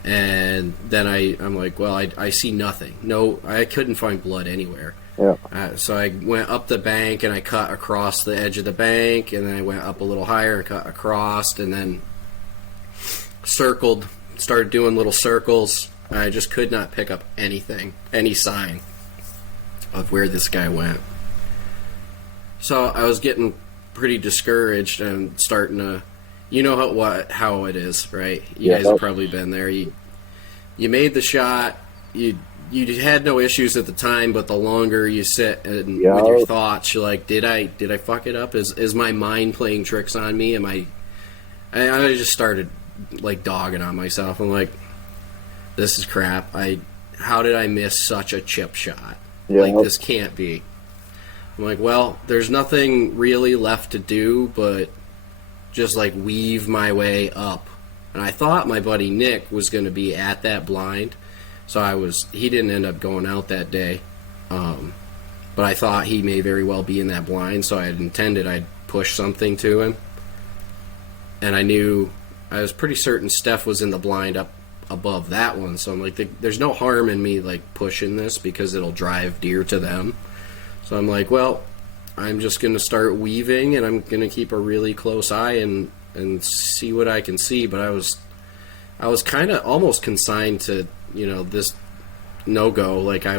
And then I'm like, well, I see nothing. No, I couldn't find blood anywhere. Yeah. So I went up the bank and I cut across the edge of the bank, and then I went up a little higher and cut across, and then circled, started doing little circles. I just could not pick up anything, any sign of where this guy went. So I was getting pretty discouraged and starting to, you know how it is, right? You guys have probably been there. You made the shot. You had no issues at the time, but the longer you sit and with your thoughts, you're like, did I fuck it up? Is my mind playing tricks on me? I just started like dogging on myself. I'm like, this is crap. How did I miss such a chip shot? Like, this can't be. I'm like, well, there's nothing really left to do but just like weave my way up. And I thought my buddy Nick was going to be at that blind, so he didn't end up going out that day. But I thought he may very well be in that blind, so I had intended I'd push something to him. And I was pretty certain Steph was in the blind up above that one, so I'm like, there's no harm in me like pushing this because it'll drive deer to them. So I'm like, well, I'm just going to start weaving, and I'm going to keep a really close eye and see what I can see. But I was kind of almost consigned to, this no-go. Like I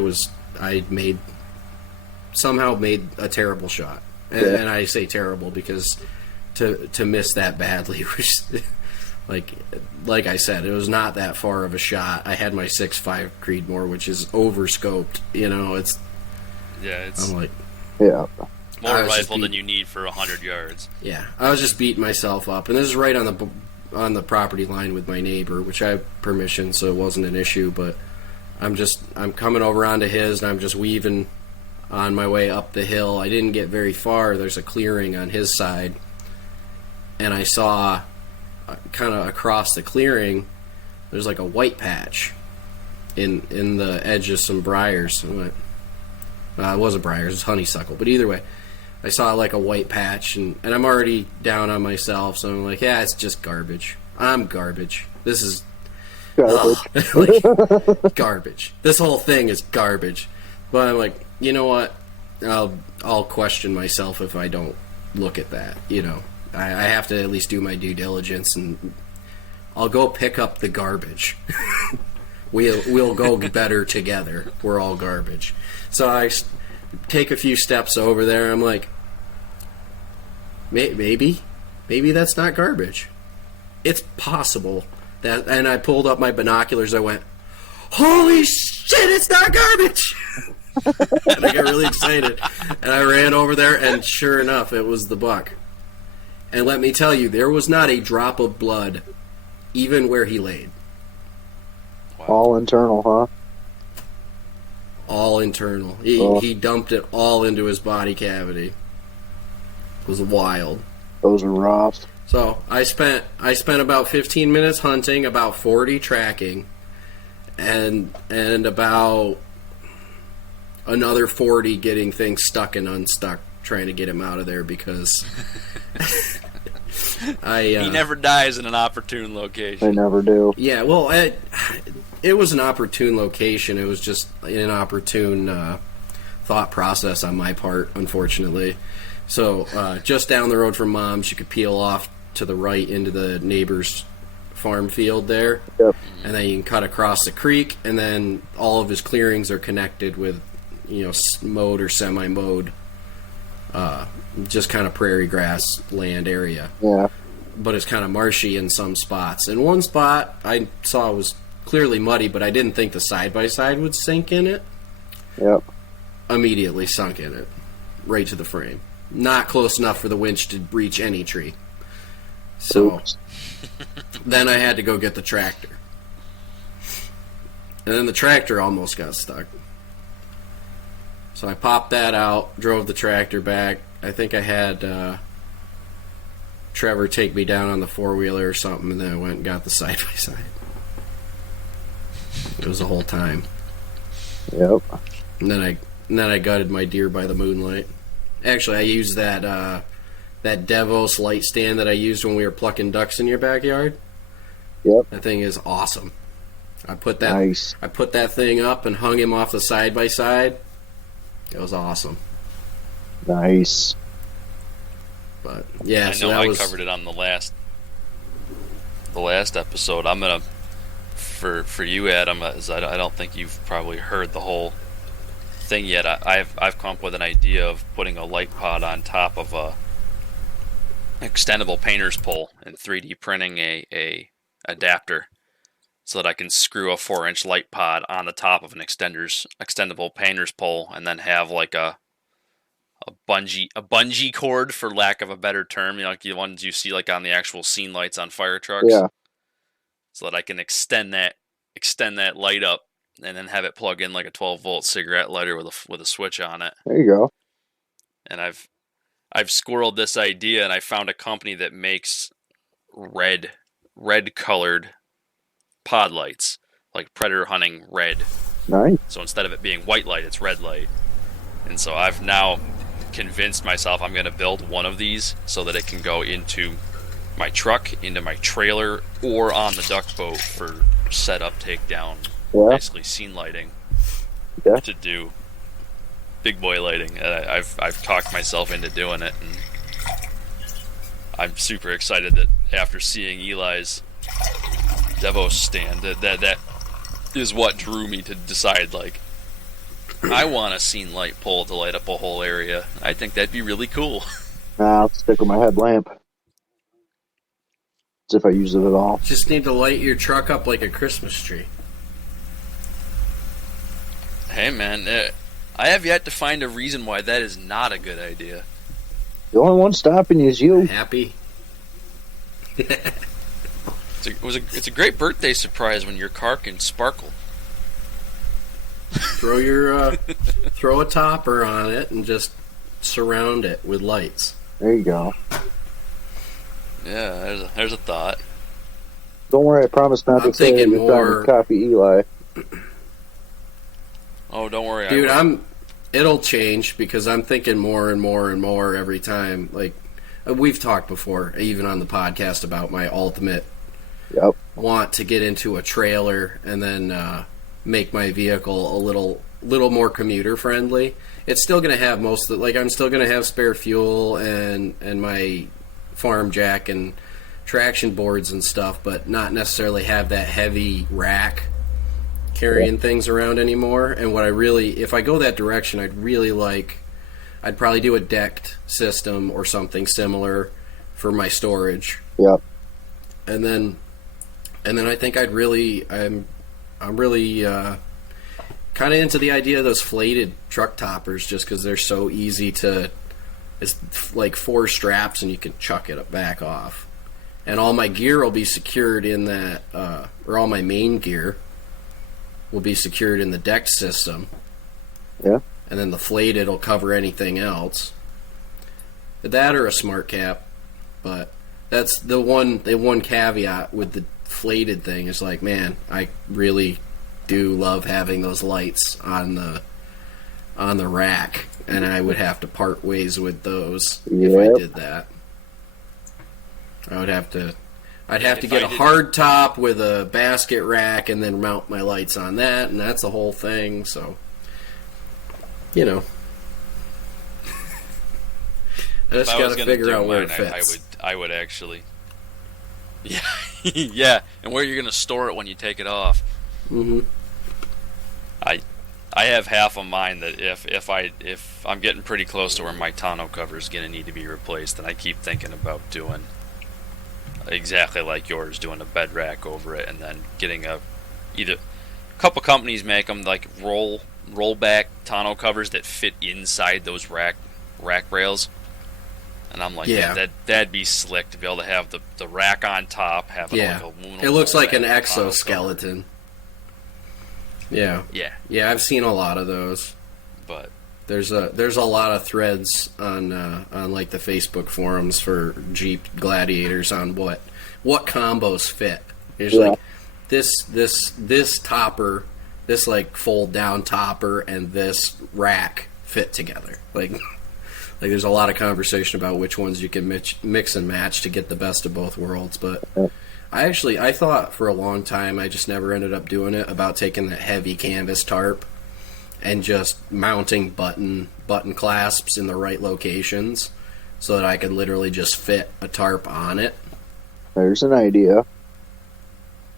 somehow made a terrible shot. And I say terrible because to miss that badly was, like I said, it was not that far of a shot. I had my 6.5 Creedmoor, which is over-scoped. I'm like... Yeah. More rifle than you need for 100 yards. Yeah, I was just beating myself up, and this is right on the property line with my neighbor, which I have permission, so it wasn't an issue. But I'm coming over onto his, and I'm just weaving on my way up the hill. I didn't get very far. There's a clearing on his side, and I saw kind of across the clearing, there's like a white patch in the edge of some briars. I went, it wasn't briars, it was honeysuckle, but either way. I saw like a white patch, and I'm already down on myself, so I'm like, yeah, it's just garbage. I'm garbage. This is garbage. Garbage. This whole thing is garbage. But I'm like, you know what? I'll question myself if I don't look at that. I have to at least do my due diligence, and I'll go pick up the garbage. We'll go better together. We're all garbage. So I take a few steps over there. I'm like, maybe that's not garbage. It's possible that. And I pulled up my binoculars. I went, holy shit! It's not garbage. And I got really excited, and I ran over there, and sure enough, it was the buck. And let me tell you, there was not a drop of blood, even where he laid. Wow. All internal, huh? All internal. He dumped it all into his body cavity. It was wild. Those are rough. So I spent about 15 minutes hunting, about 40 tracking, and about another 40 getting things stuck and unstuck, trying to get him out of there because he never dies in an opportune location. They never do. Yeah, well, it was an opportune location. It was just an inopportune thought process on my part, unfortunately. So just down the road from Mom's, you could peel off to the right into the neighbor's farm field there. Yep. And then you can cut across the creek, and then all of his clearings are connected with, mowed or semi-mowed, just kind of prairie grass land area. Yeah. But it's kind of marshy in some spots. And one spot I saw was clearly muddy, but I didn't think the side-by-side would sink in it. Yep. Immediately sunk in it, right to the frame. Not close enough for the winch to reach any tree. So then I had to go get the tractor. And then the tractor almost got stuck. So I popped that out, drove the tractor back. I think I had Trevor take me down on the four-wheeler or something, and then I went and got the side-by-side. It was the whole time. Yep. And then I gutted my deer by the moonlight. Actually, I used that Devos light stand that I used when we were plucking ducks in your backyard. Yep. That thing is awesome. I put that Nice. I put that thing up and hung him off the side by side. It was awesome. Nice. But yeah, I so know that I was covered it on the last episode. I'm gonna for you, Adam, as I don't think you've probably heard the whole thing yet. I've come up with an idea of putting a light pod on top of a extendable painter's pole and 3D printing a adapter so that I can screw a 4-inch light pod on the top of an extendable painter's pole, and then have like a bungee cord, for lack of a better term, like the ones you see like on the actual scene lights on fire trucks. Yeah. So that I can extend that light up and then have it plug in like a 12-volt cigarette lighter with a switch on it. There you go. And I've squirreled this idea, and I found a company that makes red colored pod lights, like predator hunting red. Nice. So instead of it being white light, it's red light. And so I've now convinced myself I'm going to build one of these so that it can go into my truck, into my trailer, or on the duck boat for setup, takedown, Yeah. basically scene lighting. Yeah. To do big boy lighting. I've talked myself into doing it, and I'm super excited that after seeing Eli's Devos stand, that is what drew me to decide, like, I want a scene light pole to light up a whole area. I think that'd be really cool. Nah, I'll stick with my headlamp. As if I use it at all. just need to light your truck up like a Christmas tree. Hey man, I have yet to find a reason why that is not a good idea. The only one stopping you is you. Happy? It's a great birthday surprise when your car can sparkle. Throw your throw a topper on it and just surround it with lights. There you go. Yeah, there's a thought. Don't worry, I promise not I'm to say thinking every time more- you copy Eli. Oh, don't worry, Dude, I will. it'll change because I'm thinking more and more and more every time. Like, we've talked before, even on the podcast, about my ultimate Yep. want to get into a trailer and then make my vehicle a little more commuter friendly. It's still going to have most of the, like, I'm still going to have spare fuel and my farm jack and traction boards and stuff, but not necessarily have that heavy rack carrying things around anymore. And what I really, if I go that direction, I'd probably do a decked system or something similar for my storage. Yep. And then I think I'm really kind of into the idea of those flated truck toppers, just because they're so easy to. It's like 4 straps and you can chuck it back off. And all my gear will be secured in that, or all my main gear will be secured in the deck system. Yeah. And then the flated will cover anything else. That or a smart cap, but that's the one caveat with the flated thing is like, man, I really do love having those lights on the rack, and I would have to part ways with those if I did that. I'd have to get a hard top with a basket rack and then mount my lights on that, and that's the whole thing. So, you know, I just got to figure out where it fits. I would actually, yeah, yeah, and where you're going to store it when you take it off. Mm-hmm. I have half of mine that if I'm getting pretty close to where my tonneau cover is going to need to be replaced, and I keep thinking about doing exactly like yours, doing a bed rack over it, and then getting a couple companies make them like roll back tonneau covers that fit inside those rack rails, and I'm like, yeah, that'd be slick to be able to have the rack on top, have like a it looks like an exoskeleton. Yeah, I've seen a lot of those, but there's a lot of threads on like the Facebook forums for Jeep Gladiators on what combos fit. There's like this topper, this like fold down topper, and this rack fit together. Like there's a lot of conversation about which ones you can mix and match to get the best of both worlds. But I thought for a long time, I just never ended up doing it, about taking that heavy canvas tarp and just mounting button clasps in the right locations so that I could literally just fit a tarp on it. There's an idea.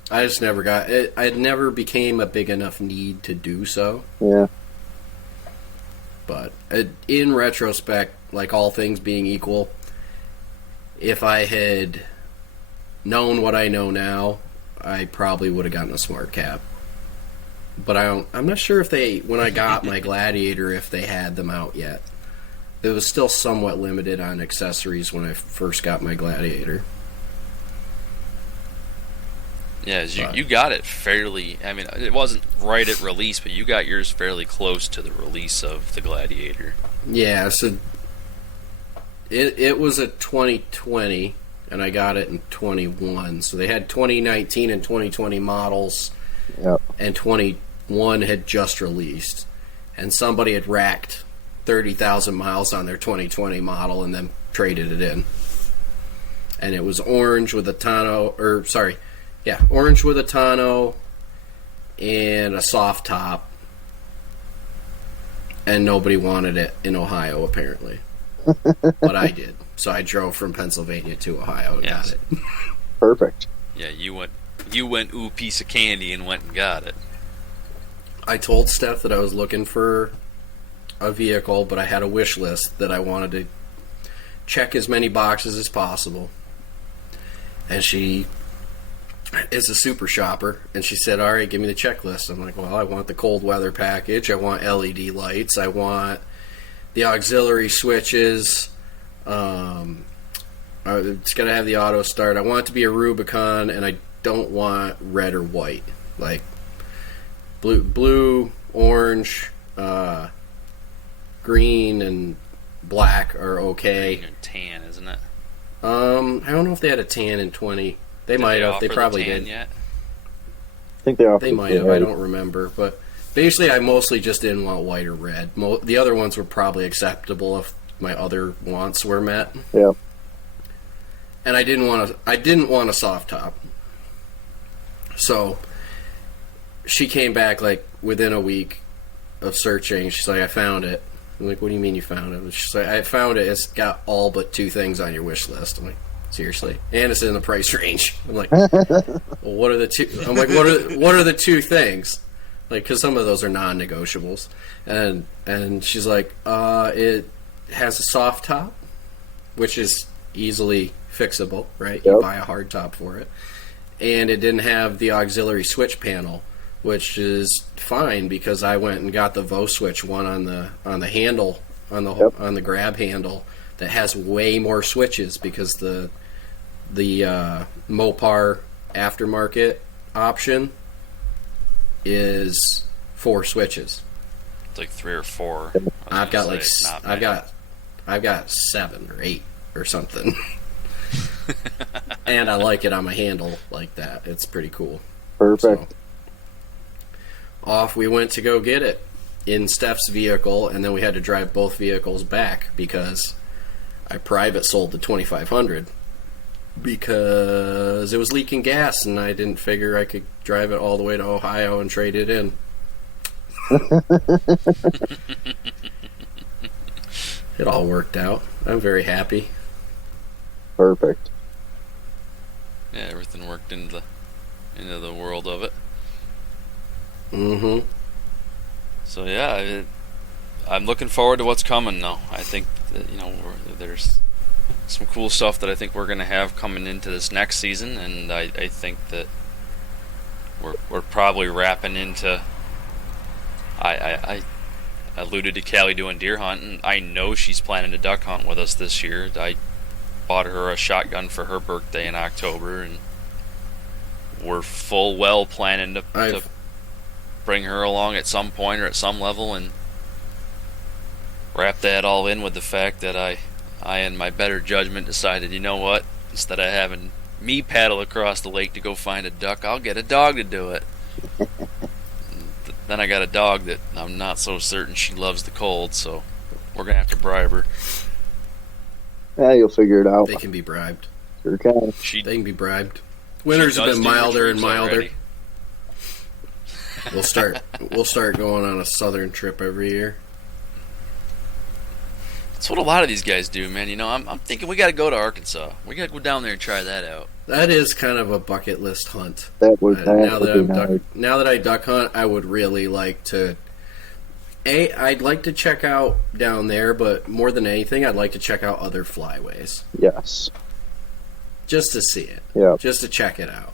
I just never got it. It never became a big enough need to do so. Yeah. But in retrospect, like all things being equal, if I had known what I know now, I probably would have gotten a smart cap. But I'm not sure if when I got my Gladiator, if they had them out yet. It was still somewhat limited on accessories when I first got my Gladiator. Yeah, you got it fairly. I mean, it wasn't right at release, but you got yours fairly close to the release of the Gladiator. Yeah, so it was a 2020, and I got it in 21. So they had 2019 and 2020 models, and 21 had just released, and somebody had racked 30,000 miles on their 2020 model and then traded it in. And it was orange with a tonneau, orange with a tonneau and a soft top, and nobody wanted it in Ohio apparently. But I did, so I drove from Pennsylvania to Ohio and got it. Perfect. Yeah, you went ooh piece of candy and went and got it. I told Steph that I was looking for a vehicle, but I had a wish list that I wanted to check as many boxes as possible. And she is a super shopper, and she said, all right, give me the checklist. I'm like, well, I want the cold weather package, I want LED lights, I want the auxiliary switches, it's got to have the auto start, I want it to be a Rubicon, and I don't want red or white. Like blue, orange, green, and black are okay. Green and tan, isn't it? I don't know if they had a tan in 20. They might have. They probably did. Yet? I think they offered. They might have. I don't remember. But basically, I mostly just didn't want white or red. The other ones were probably acceptable if my other wants were met. Yeah. And I didn't want a soft top. So she came back like within a week of searching. She's like, I found it. I'm like, what do you mean you found it? She's like, I found it. It's got all but 2 things on your wish list. I'm like, seriously? And it's in the price range. I'm like, well, what are the 2? I'm like, what are the 2 things? Like, because some of those are non-negotiables. And she's like, it has a soft top, which is easily fixable, right? Yep. You buy a hard top for it. And it didn't have the auxiliary switch panel, which is fine because I went and got the VoSwitch one on the handle, on the grab handle, that has way more switches because the Mopar aftermarket option is 4 switches. It's like 3 or 4. I've got 7 or 8 or something. And I like it on my handle like that. It's pretty cool. Perfect. off we went to go get it in Steph's vehicle, and then we had to drive both vehicles back because I private sold the 2500 because it was leaking gas, and I didn't figure I could drive it all the way to Ohio and trade it in. It all worked out. I'm very happy. Perfect. Yeah, everything worked into the world of it. Mm-hmm. So yeah, I'm looking forward to what's coming though. I think that, there's some cool stuff that I think we're gonna have coming into this next season, and I think that we're probably wrapping into. I alluded to Callie doing deer hunting. I know she's planning to duck hunt with us this year. I bought her a shotgun for her birthday in October, and we're full well planning to bring her along at some point or at some level, and wrap that all in with the fact that I in my better judgment decided, you know what, instead of having me paddle across the lake to go find a duck, I'll get a dog to do it. Then I got a dog that I'm not so certain she loves the cold, so we're gonna have to bribe her. Yeah, you'll figure it out. They can be bribed. Sure can. They can be bribed. Winters have been milder and milder. Already. We'll start going on a southern trip every year. That's what a lot of these guys do, man. I'm thinking we got to go to Arkansas. We got to go down there and try that out. That is kind of a bucket list hunt. That would now that I duck hunt, I would really like to. I'd like to check out down there, but more than anything, I'd like to check out other flyways. Yes. Just to see it. Yeah. Just to check it out.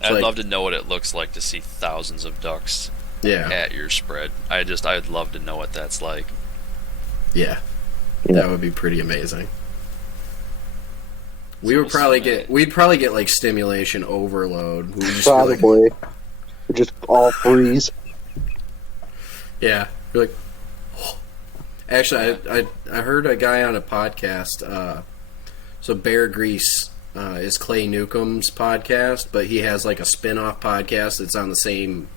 I'd love to know what it looks like to see thousands of ducks at your spread. I'd love to know what that's like. Yeah. That would be pretty amazing. We'd probably get like stimulation overload. Probably. Just all freeze. Yeah. You're like, oh. Actually, I heard a guy on a podcast. So Bear Grease is Clay Newcomb's podcast, but he has like a spin-off podcast that's on the same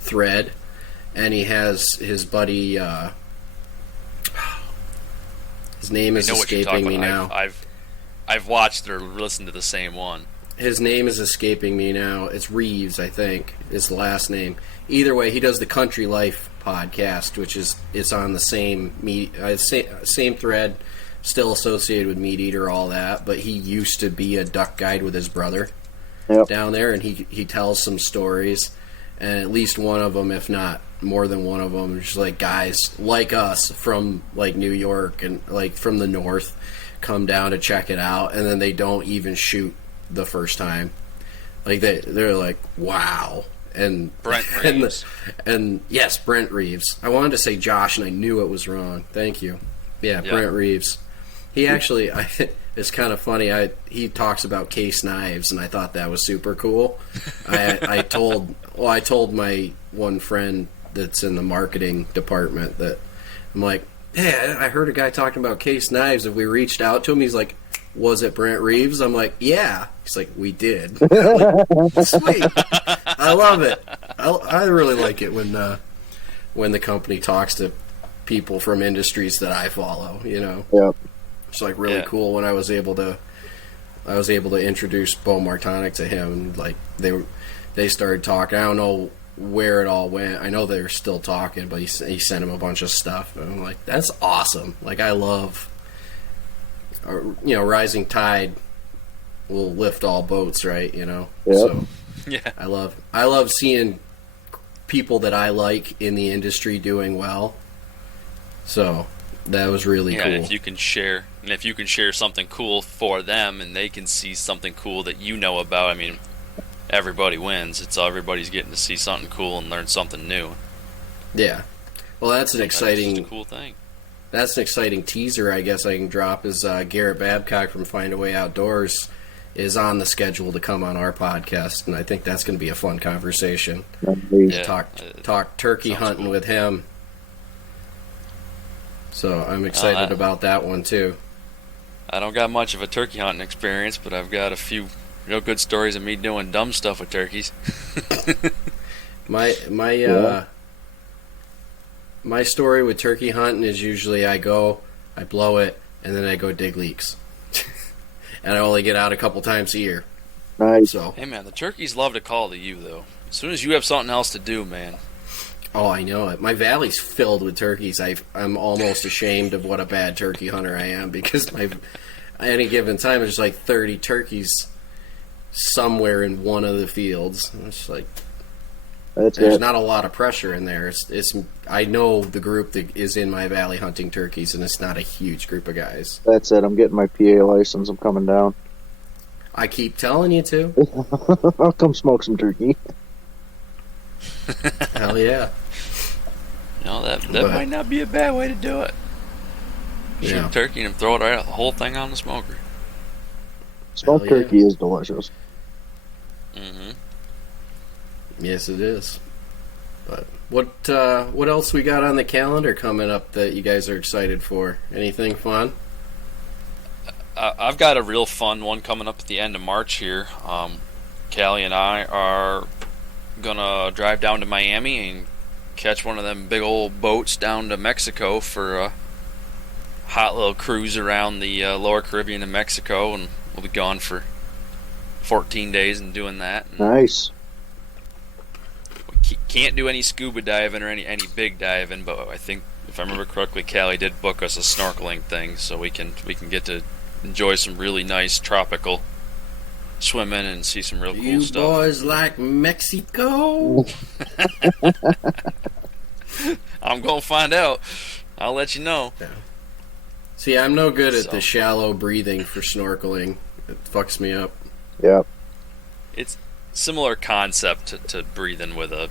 thread, and he has his buddy. His name is escaping me now. I've watched or listened to the same one. His name is escaping me now. It's Reeves, I think, is the last name. Either way, he does the Country Life podcast, which it's on the same same thread, still associated with Meat Eater, all that. But he used to be a duck guide with his brother down there, and he tells some stories, and at least one of them, if not more than one of them, just like guys like us from like New York and like from the north come down to check it out, and then they don't even shoot the first time. Like they're like, wow. And Brent Reeves. And yes, Brent Reeves. I wanted to say Josh, and I knew it was wrong. Thank you. Yeah, Brent Reeves. He actually, it's kind of funny. He talks about case knives, and I thought that was super cool. I told my one friend that's in the marketing department that I'm like, hey, I heard a guy talking about case knives. If we reached out to him, he's like, was it Brent Reeves? I'm like, yeah. He's like, we did. I'm like, sweet. I love it. I really like it when the company talks to people from industries that I follow. Yeah. It's like really cool when I was able to introduce Bo Martonic to him. Like they started talking. I don't know where it all went. I know they're still talking, but he sent him a bunch of stuff. And I'm like, that's awesome. Like, I love, rising tide will lift all boats, right? Yep. So Yeah. I love seeing people that I like in the industry doing well. So that was really cool. If you can share something cool for them, and they can see something cool that you know about, I mean, everybody wins. It's everybody's getting to see something cool and learn something new. Yeah. Well, that's an exciting, just a cool thing. That's an exciting teaser, I guess I can drop. Is Garrett Babcock from Find a Way Outdoors is on the schedule to come on our podcast, and I think that's going to be a fun conversation. Talk turkey hunting with him. So I'm excited about that one too. I don't got much of a turkey hunting experience, but I've got a few real good stories of me doing dumb stuff with turkeys. My my story with turkey hunting is usually I go, I blow it, and then I go dig leaks, and I only get out a couple times a year. Nice. So, Hey man, the turkeys love to call to you though. As soon as you have something else to do, man. oh, I know it. My valley's filled with turkeys. I'm almost ashamed of what a bad turkey hunter I am because at any given time there's like 30 turkeys somewhere in one of the fields. It's like there's not a lot of pressure in there. It's I know the group that is in my valley hunting turkeys, and it's not a huge group of guys. That's it. I'm getting my PA license. I'm coming down. I keep telling you to. I'll come smoke some turkey. Hell yeah. That might not be a bad way to do it. Shoot a turkey and throw it right out, the whole thing on the smoker. Smoked turkey is delicious. Mm-hmm. Yes, it is. But what else we got on the calendar coming up that you guys are excited for? Anything fun? I've got a real fun one coming up at the end of March here. Callie and I are gonna drive down to Miami and catch one of them big old boats down to Mexico for a hot little cruise around the lower Caribbean and Mexico, and we'll be gone for 14 days and doing that. And nice. we can't do any scuba diving or any big diving, but I think if I remember correctly, Callie did book us a snorkeling thing, so we can get to enjoy some really nice tropical swimming and see some real cool stuff. You boys like Mexico? I'm gonna find out. I'll let you know. Yeah. See, I'm no good at the shallow breathing for snorkeling. It fucks me up. Yeah. It's similar concept to breathing with a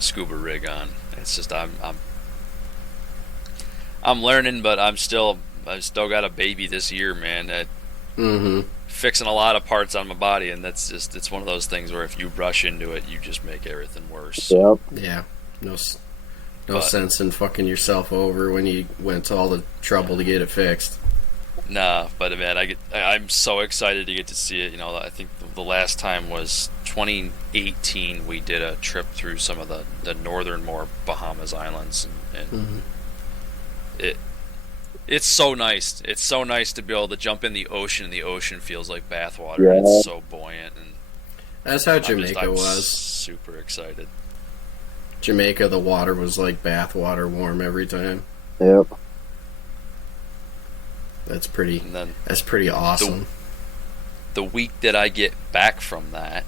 scuba rig on. It's just I'm learning, but I've still got a baby this year, man. Fixing a lot of parts on my body, and it's one of those things where if you rush into it, you just make everything worse. Yep. Yeah. No sense in fucking yourself over when you went to all the trouble to get it fixed. Nah, but man, I'm so excited to get to see it. I think the last time was 2018. We did a trip through some of the northernmost Bahamas islands, and it's so nice. It's so nice to be able to jump in the ocean, and the ocean feels like bathwater. Yeah. It's so buoyant, and That's how Jamaica I'm was. super excited. Jamaica, the water was like bathwater warm every time. Yep. That's pretty awesome. The week that I get back from that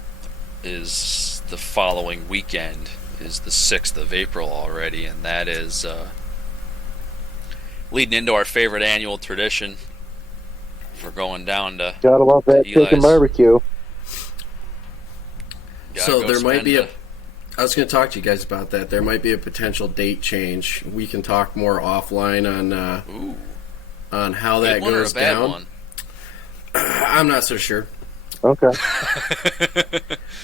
is the following weekend, is the 6th of April already, and that is leading into our favorite annual tradition. We're going down to Gotta love that chicken barbecue. So there might be I was going to talk to you guys about that. There might be a potential date change. We can talk more offline on how that goes down. One? I'm not so sure. Okay.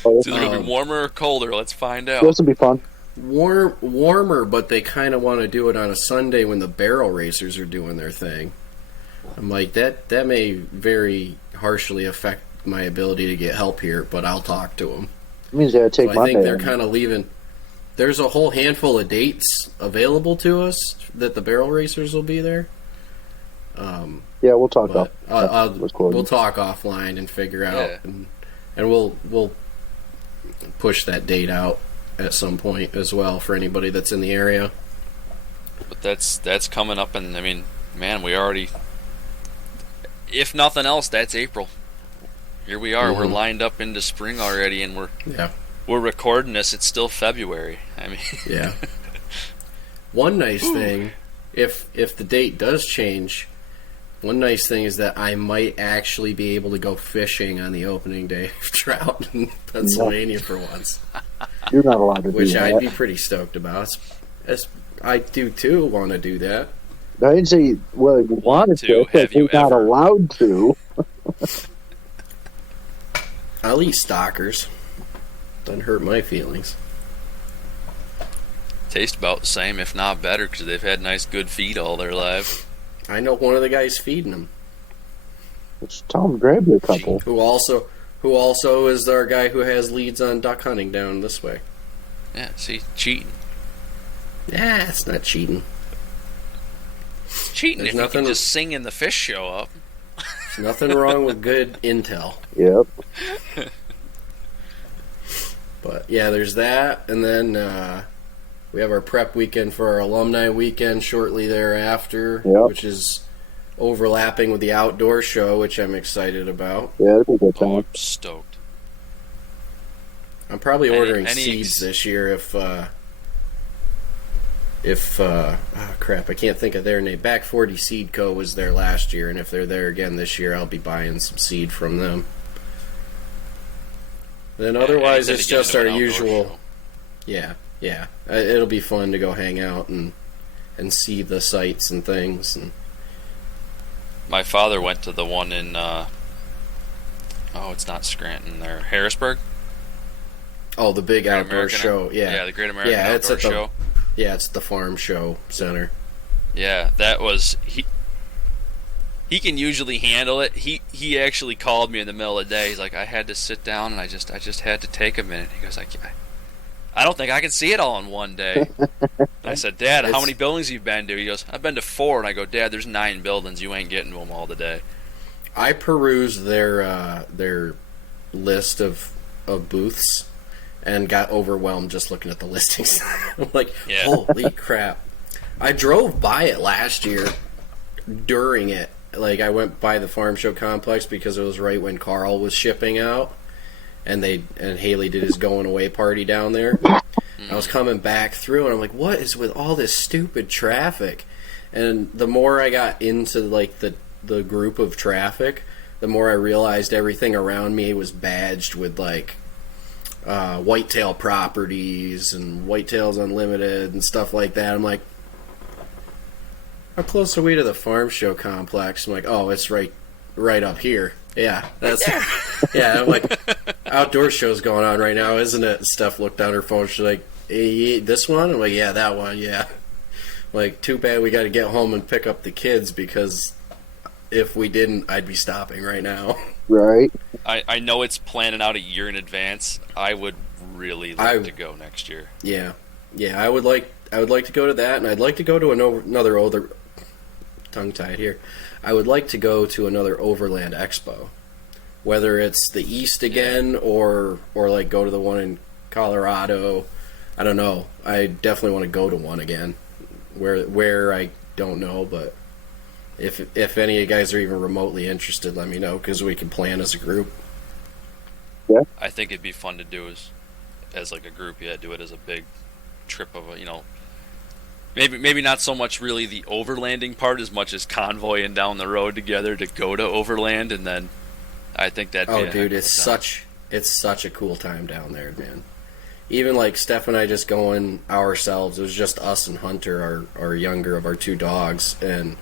It's either going to be warmer or colder. Let's find out. This will be fun. Warmer, but they kind of want to do it on a Sunday when the barrel racers are doing their thing. I'm like, that may very harshly affect my ability to get help here, but I'll talk to them. It means I take I think they're kind of leaving. There's a whole handful of dates available to us that the barrel racers will be there. Yeah, we'll talk We'll talk offline and figure out, and we'll push that date out at some point as well for anybody that's in the area. But that's coming up, and I mean, man, we already, if nothing else, that's April. Here we are. We're lined up into spring already, and we're recording this. It's still February. I mean, yeah. One nice thing, if the date does change, one nice thing is that I might actually be able to go fishing on the opening day of trout in Pennsylvania for once. You're not allowed to do that. Which I'd be pretty stoked about. I do too want to do that. I didn't say whether you wanted to. Have you you're not ever? allowed to. I'll eat stalkers. Doesn't hurt my feelings. Taste about the same, if not better, because they've had nice, good feed all their lives. I know one of the guys feeding them. Just tell them to grab you a couple. Who also is our guy who has leads on duck hunting down this way. Yeah, see, cheating. Yeah, it's not cheating. It's cheating There's if you nothing- can just sing and the fish show up. There's nothing wrong with good intel. Yep. But yeah, there's that, and then we have our prep weekend for our alumni weekend shortly thereafter, Yep. which is overlapping with the outdoor show, which I'm excited about. Yeah, it'll be a good Oh, time. I'm stoked. I'm probably ordering any seeds this year if oh crap, I can't think of their name. Back 40 Seed Co. was there last year, and if they're there again this year, I'll be buying some seed from them. Then otherwise, anything it's to get just into our an outdoor usual. show. Yeah. It'll be fun to go hang out and see the sights and things. And My father went to the one in, it's not Scranton there, Harrisburg? oh, the big Great outdoor American- show. Yeah, the Great American Yeah, it's Outdoor at the- Show. Yeah, it's the Farm Show Center. Yeah, that was he can usually handle it. He actually called me in the middle of the day. He's like, I had to sit down and I just had to take a minute. He goes like, I don't think I can see it all in one day. I said, Dad, how many buildings have you been to? He goes, I've been to 4. And I go, Dad, there's 9 buildings. You ain't getting to them all today. I perused their list of booths and got overwhelmed just looking at the listings. I'm like, Yeah. holy crap! I drove by it last year during it. Like, I went by the Farm Show complex because it was right when Carl was shipping out, and Haley did his going away party down there. I was coming back through, and I'm like, what is with all this stupid traffic? And the more I got into like the group of traffic, the more I realized everything around me was badged with like Whitetail Properties and Whitetails Unlimited and stuff like that. I'm like, how close are we to the Farm Show complex? I'm like, oh, it's right up here. Yeah, that's yeah. I'm like, outdoor show's going on right now, isn't it? Steph looked down her phone. She's like, hey, this one? I'm like, yeah, that one. Yeah. Like, too bad we got to get home and pick up the kids, because if we didn't, I'd be stopping right now. Right. I know it's planning out a year in advance. I would really like to go next year. Yeah, I would like to go to that, and I'd like to go to another older tongue-tied here. I would like to go to another Overland Expo, whether it's the East again or like go to the one in Colorado. I don't know. I definitely want to go to one again. Where I don't know, but if any of you guys are even remotely interested, let me know, because we can plan as a group. I think it'd be fun to do as like a group. Yeah, do it as a big trip of maybe not so much really the overlanding part as much as convoying down the road together to go to overland, and then I think that'd be Oh, a dude, heck of a it's such a cool time down there, man. Even like Steph and I just going ourselves. It was just us and Hunter, our younger of our 2 dogs, and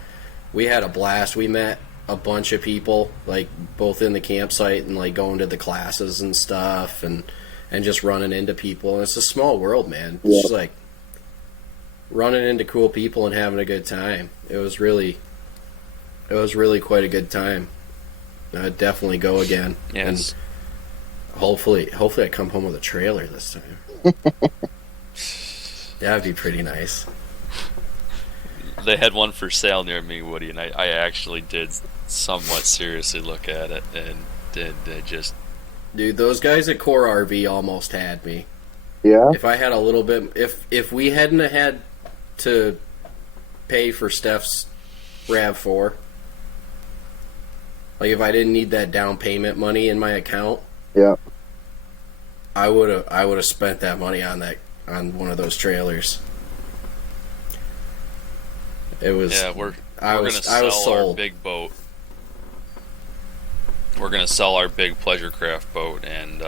we had a blast. We met a bunch of people, like both in the campsite and like going to the classes and stuff, and just running into people. And it's a small world, man. It's just like running into cool people and having a good time. It was really quite a good time. I'd definitely go again. Yes. And hopefully I come home with a trailer this time. That'd be pretty nice. They had one for sale near me, Woody, and I actually did somewhat seriously look at it, and they just... Dude, those guys at Core RV almost had me. Yeah. If I had a little bit... If we hadn't had to pay for Steph's RAV4, like if I didn't need that down payment money in my account, Yeah. I would have spent that money on one of those trailers. It was... Yeah, we're I gonna was sell our sold. big boat. We're gonna sell our big pleasure craft boat, and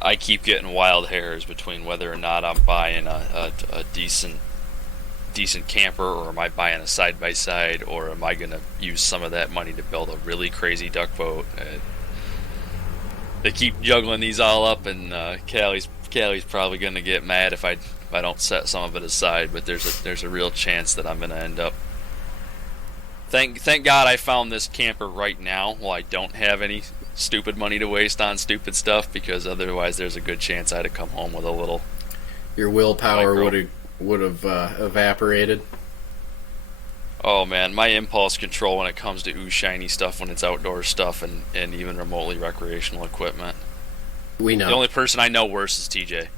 I keep getting wild hairs between whether or not I'm buying a decent camper, or am I buying a side by side, or am I gonna use some of that money to build a really crazy duck boat. They keep juggling these all up, and Callie's probably gonna get mad if I don't set some of it aside. But there's a real chance that I'm gonna end up. Thank God I found this camper right now. Well, I don't have any stupid money to waste on stupid stuff, because otherwise there's a good chance I'd have come home with a little. Your willpower would have evaporated. Oh man, my impulse control when it comes to shiny stuff, when it's outdoor stuff and even remotely recreational equipment. We know. The only person I know worse is TJ.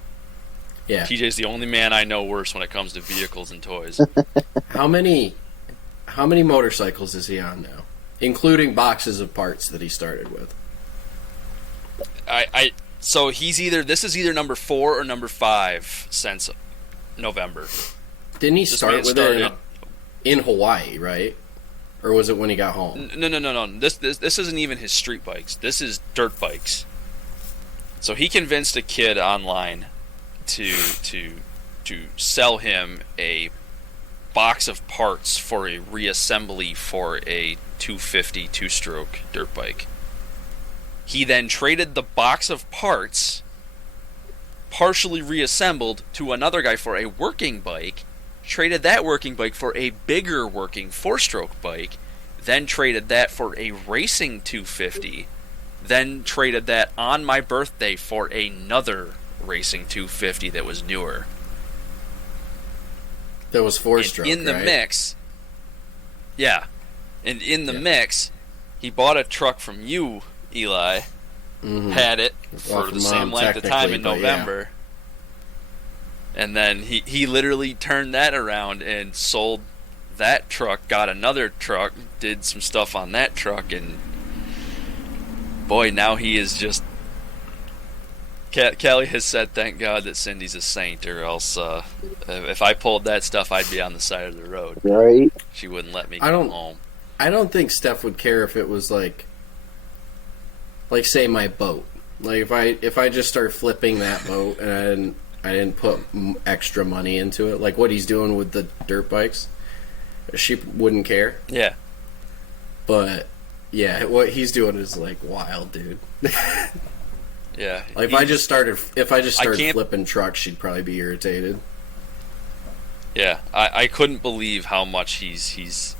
Yeah. TJ's the only man I know worse when it comes to vehicles and toys. How many motorcycles is he on now? Including boxes of parts that he started with. So this is either number 4 or number 5 since November. Didn't he start with it in Hawaii, right? Or was it when he got home? No. This isn't even his street bikes. This is dirt bikes. So he convinced a kid online to sell him a box of parts for a reassembly for a 250 two-stroke dirt bike. He then traded the box of parts, partially reassembled, to another guy for a working bike, traded that working bike for a bigger working 4-stroke bike, then traded that for a racing 250, then traded that on my birthday for another racing 250 that was newer. That was 4-stroke, in the right? mix, yeah. And in the mix, he bought a truck from you, Eli, had it for the same length of time in November, and then he literally turned that around and sold that truck, got another truck, did some stuff on that truck, and boy, now he is just... Callie has said, thank God that Cindy's a saint, or else if I pulled that stuff, I'd be on the side of the road. Right. She wouldn't let me come home. I don't think Steph would care if it was like say my boat. Like if I just start flipping that boat and I didn't put extra money into it, like what he's doing with the dirt bikes, she wouldn't care. Yeah. But yeah, what he's doing is like wild, dude. Yeah. Like if I just started flipping trucks, she'd probably be irritated. Yeah, I couldn't believe how much he's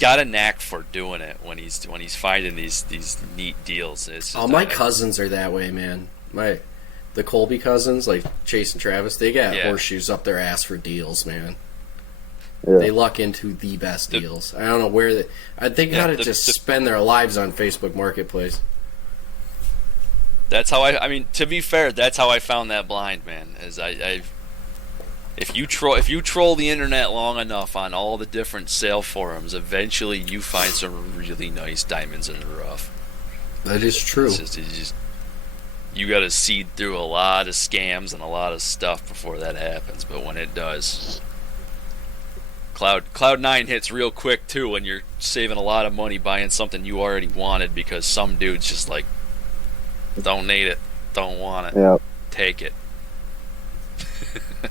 got a knack for doing it when he's finding these neat deals. It's just, all my cousins are that way, man. The Colby cousins, like Chase and Travis, they got horseshoes up their ass for deals, man. Yeah. They luck into the best deals. I don't know where they gotta just spend their lives on Facebook Marketplace. That's how I mean, to be fair, that's how I found that blind, man. Is if you troll the internet long enough on all the different sale forums, eventually you find some really nice diamonds in the rough. That is true. You got to seed through a lot of scams and a lot of stuff before that happens. But when it does, Cloud 9 hits real quick too. When you're saving a lot of money buying something you already wanted because some dude's just like, don't need it, don't want it, yeah. Take it.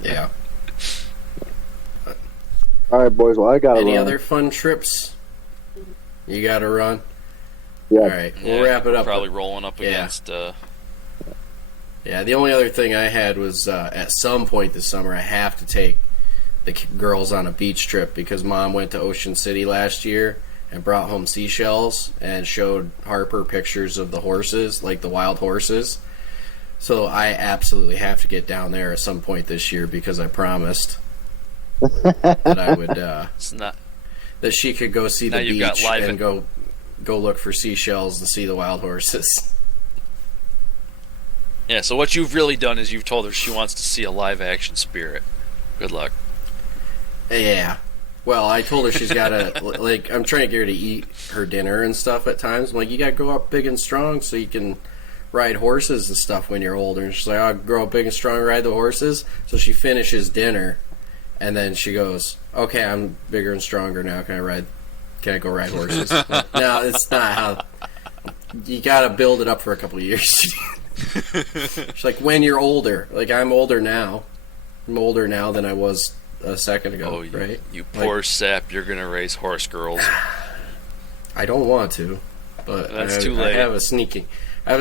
Yeah. All right, boys. Well, I got any other fun trips you got to run? Yeah. All right, we'll wrap it up. Probably rolling up against. Yeah, the only other thing I had was at some point this summer I have to take the girls on a beach trip because Mom went to Ocean City last year and brought home seashells and showed Harper pictures of the horses, like the wild horses. So I absolutely have to get down there at some point this year because I promised that I would that she could go see the beach and go look for seashells and see the wild horses. Yeah, so what you've really done is you've told her she wants to see a live action spirit. Good luck. Yeah. Well, I told her she's got to, like, I'm trying to get her to eat her dinner and stuff at times. I'm like, you got to grow up big and strong so you can ride horses and stuff when you're older. And she's like, I'll grow up big and strong and ride the horses. So she finishes dinner, and then she goes, okay, I'm bigger and stronger now. Can I go ride horses? Like, no, it's not how. You got to build it up for a couple of years. She's like, when you're older. Like, I'm older now. I'm older now than I was a second ago, right? You poor sap, you're going to raise horse girls. I don't want to, but that's too late. I have a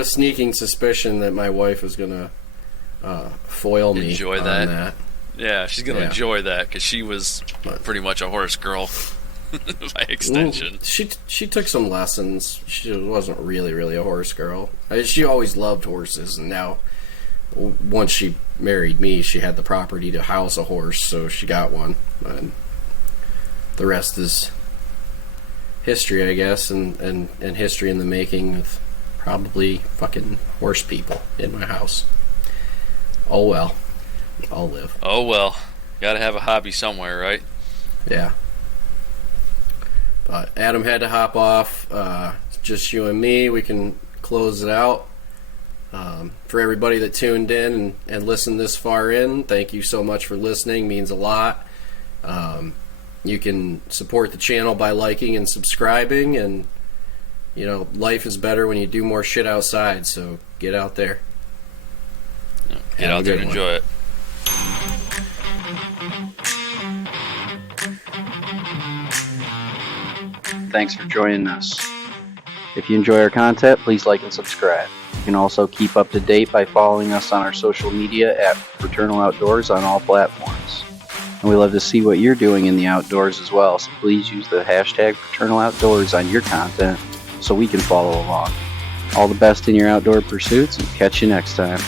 sneaking suspicion that my wife is going to foil me on that. Yeah, she's going to enjoy that because she was pretty much a horse girl. by extension. She took some lessons. She wasn't really a horse girl. She always loved horses, and now once she married me, she had the property to house a horse, so she got one. And the rest is history, I guess, and history in the making of probably fucking horse people in my house. Oh well, I'll live. Oh well, gotta have a hobby somewhere, right? Yeah. But Adam had to hop off. Just you and me. We can close it out. For everybody that tuned in and listened this far in, thank you so much for listening. Means a lot. You can support the channel by liking and subscribing, and you know, life is better when you do more shit outside, so get out there. Get out there and enjoy it. Thanks for joining us. If you enjoy our content, please like and subscribe. You can also keep up to date by following us on our social media at Fraternal Outdoors on all platforms. And we love to see what you're doing in the outdoors as well, so please use the hashtag Fraternal Outdoors on your content so we can follow along. All the best in your outdoor pursuits, and catch you next time.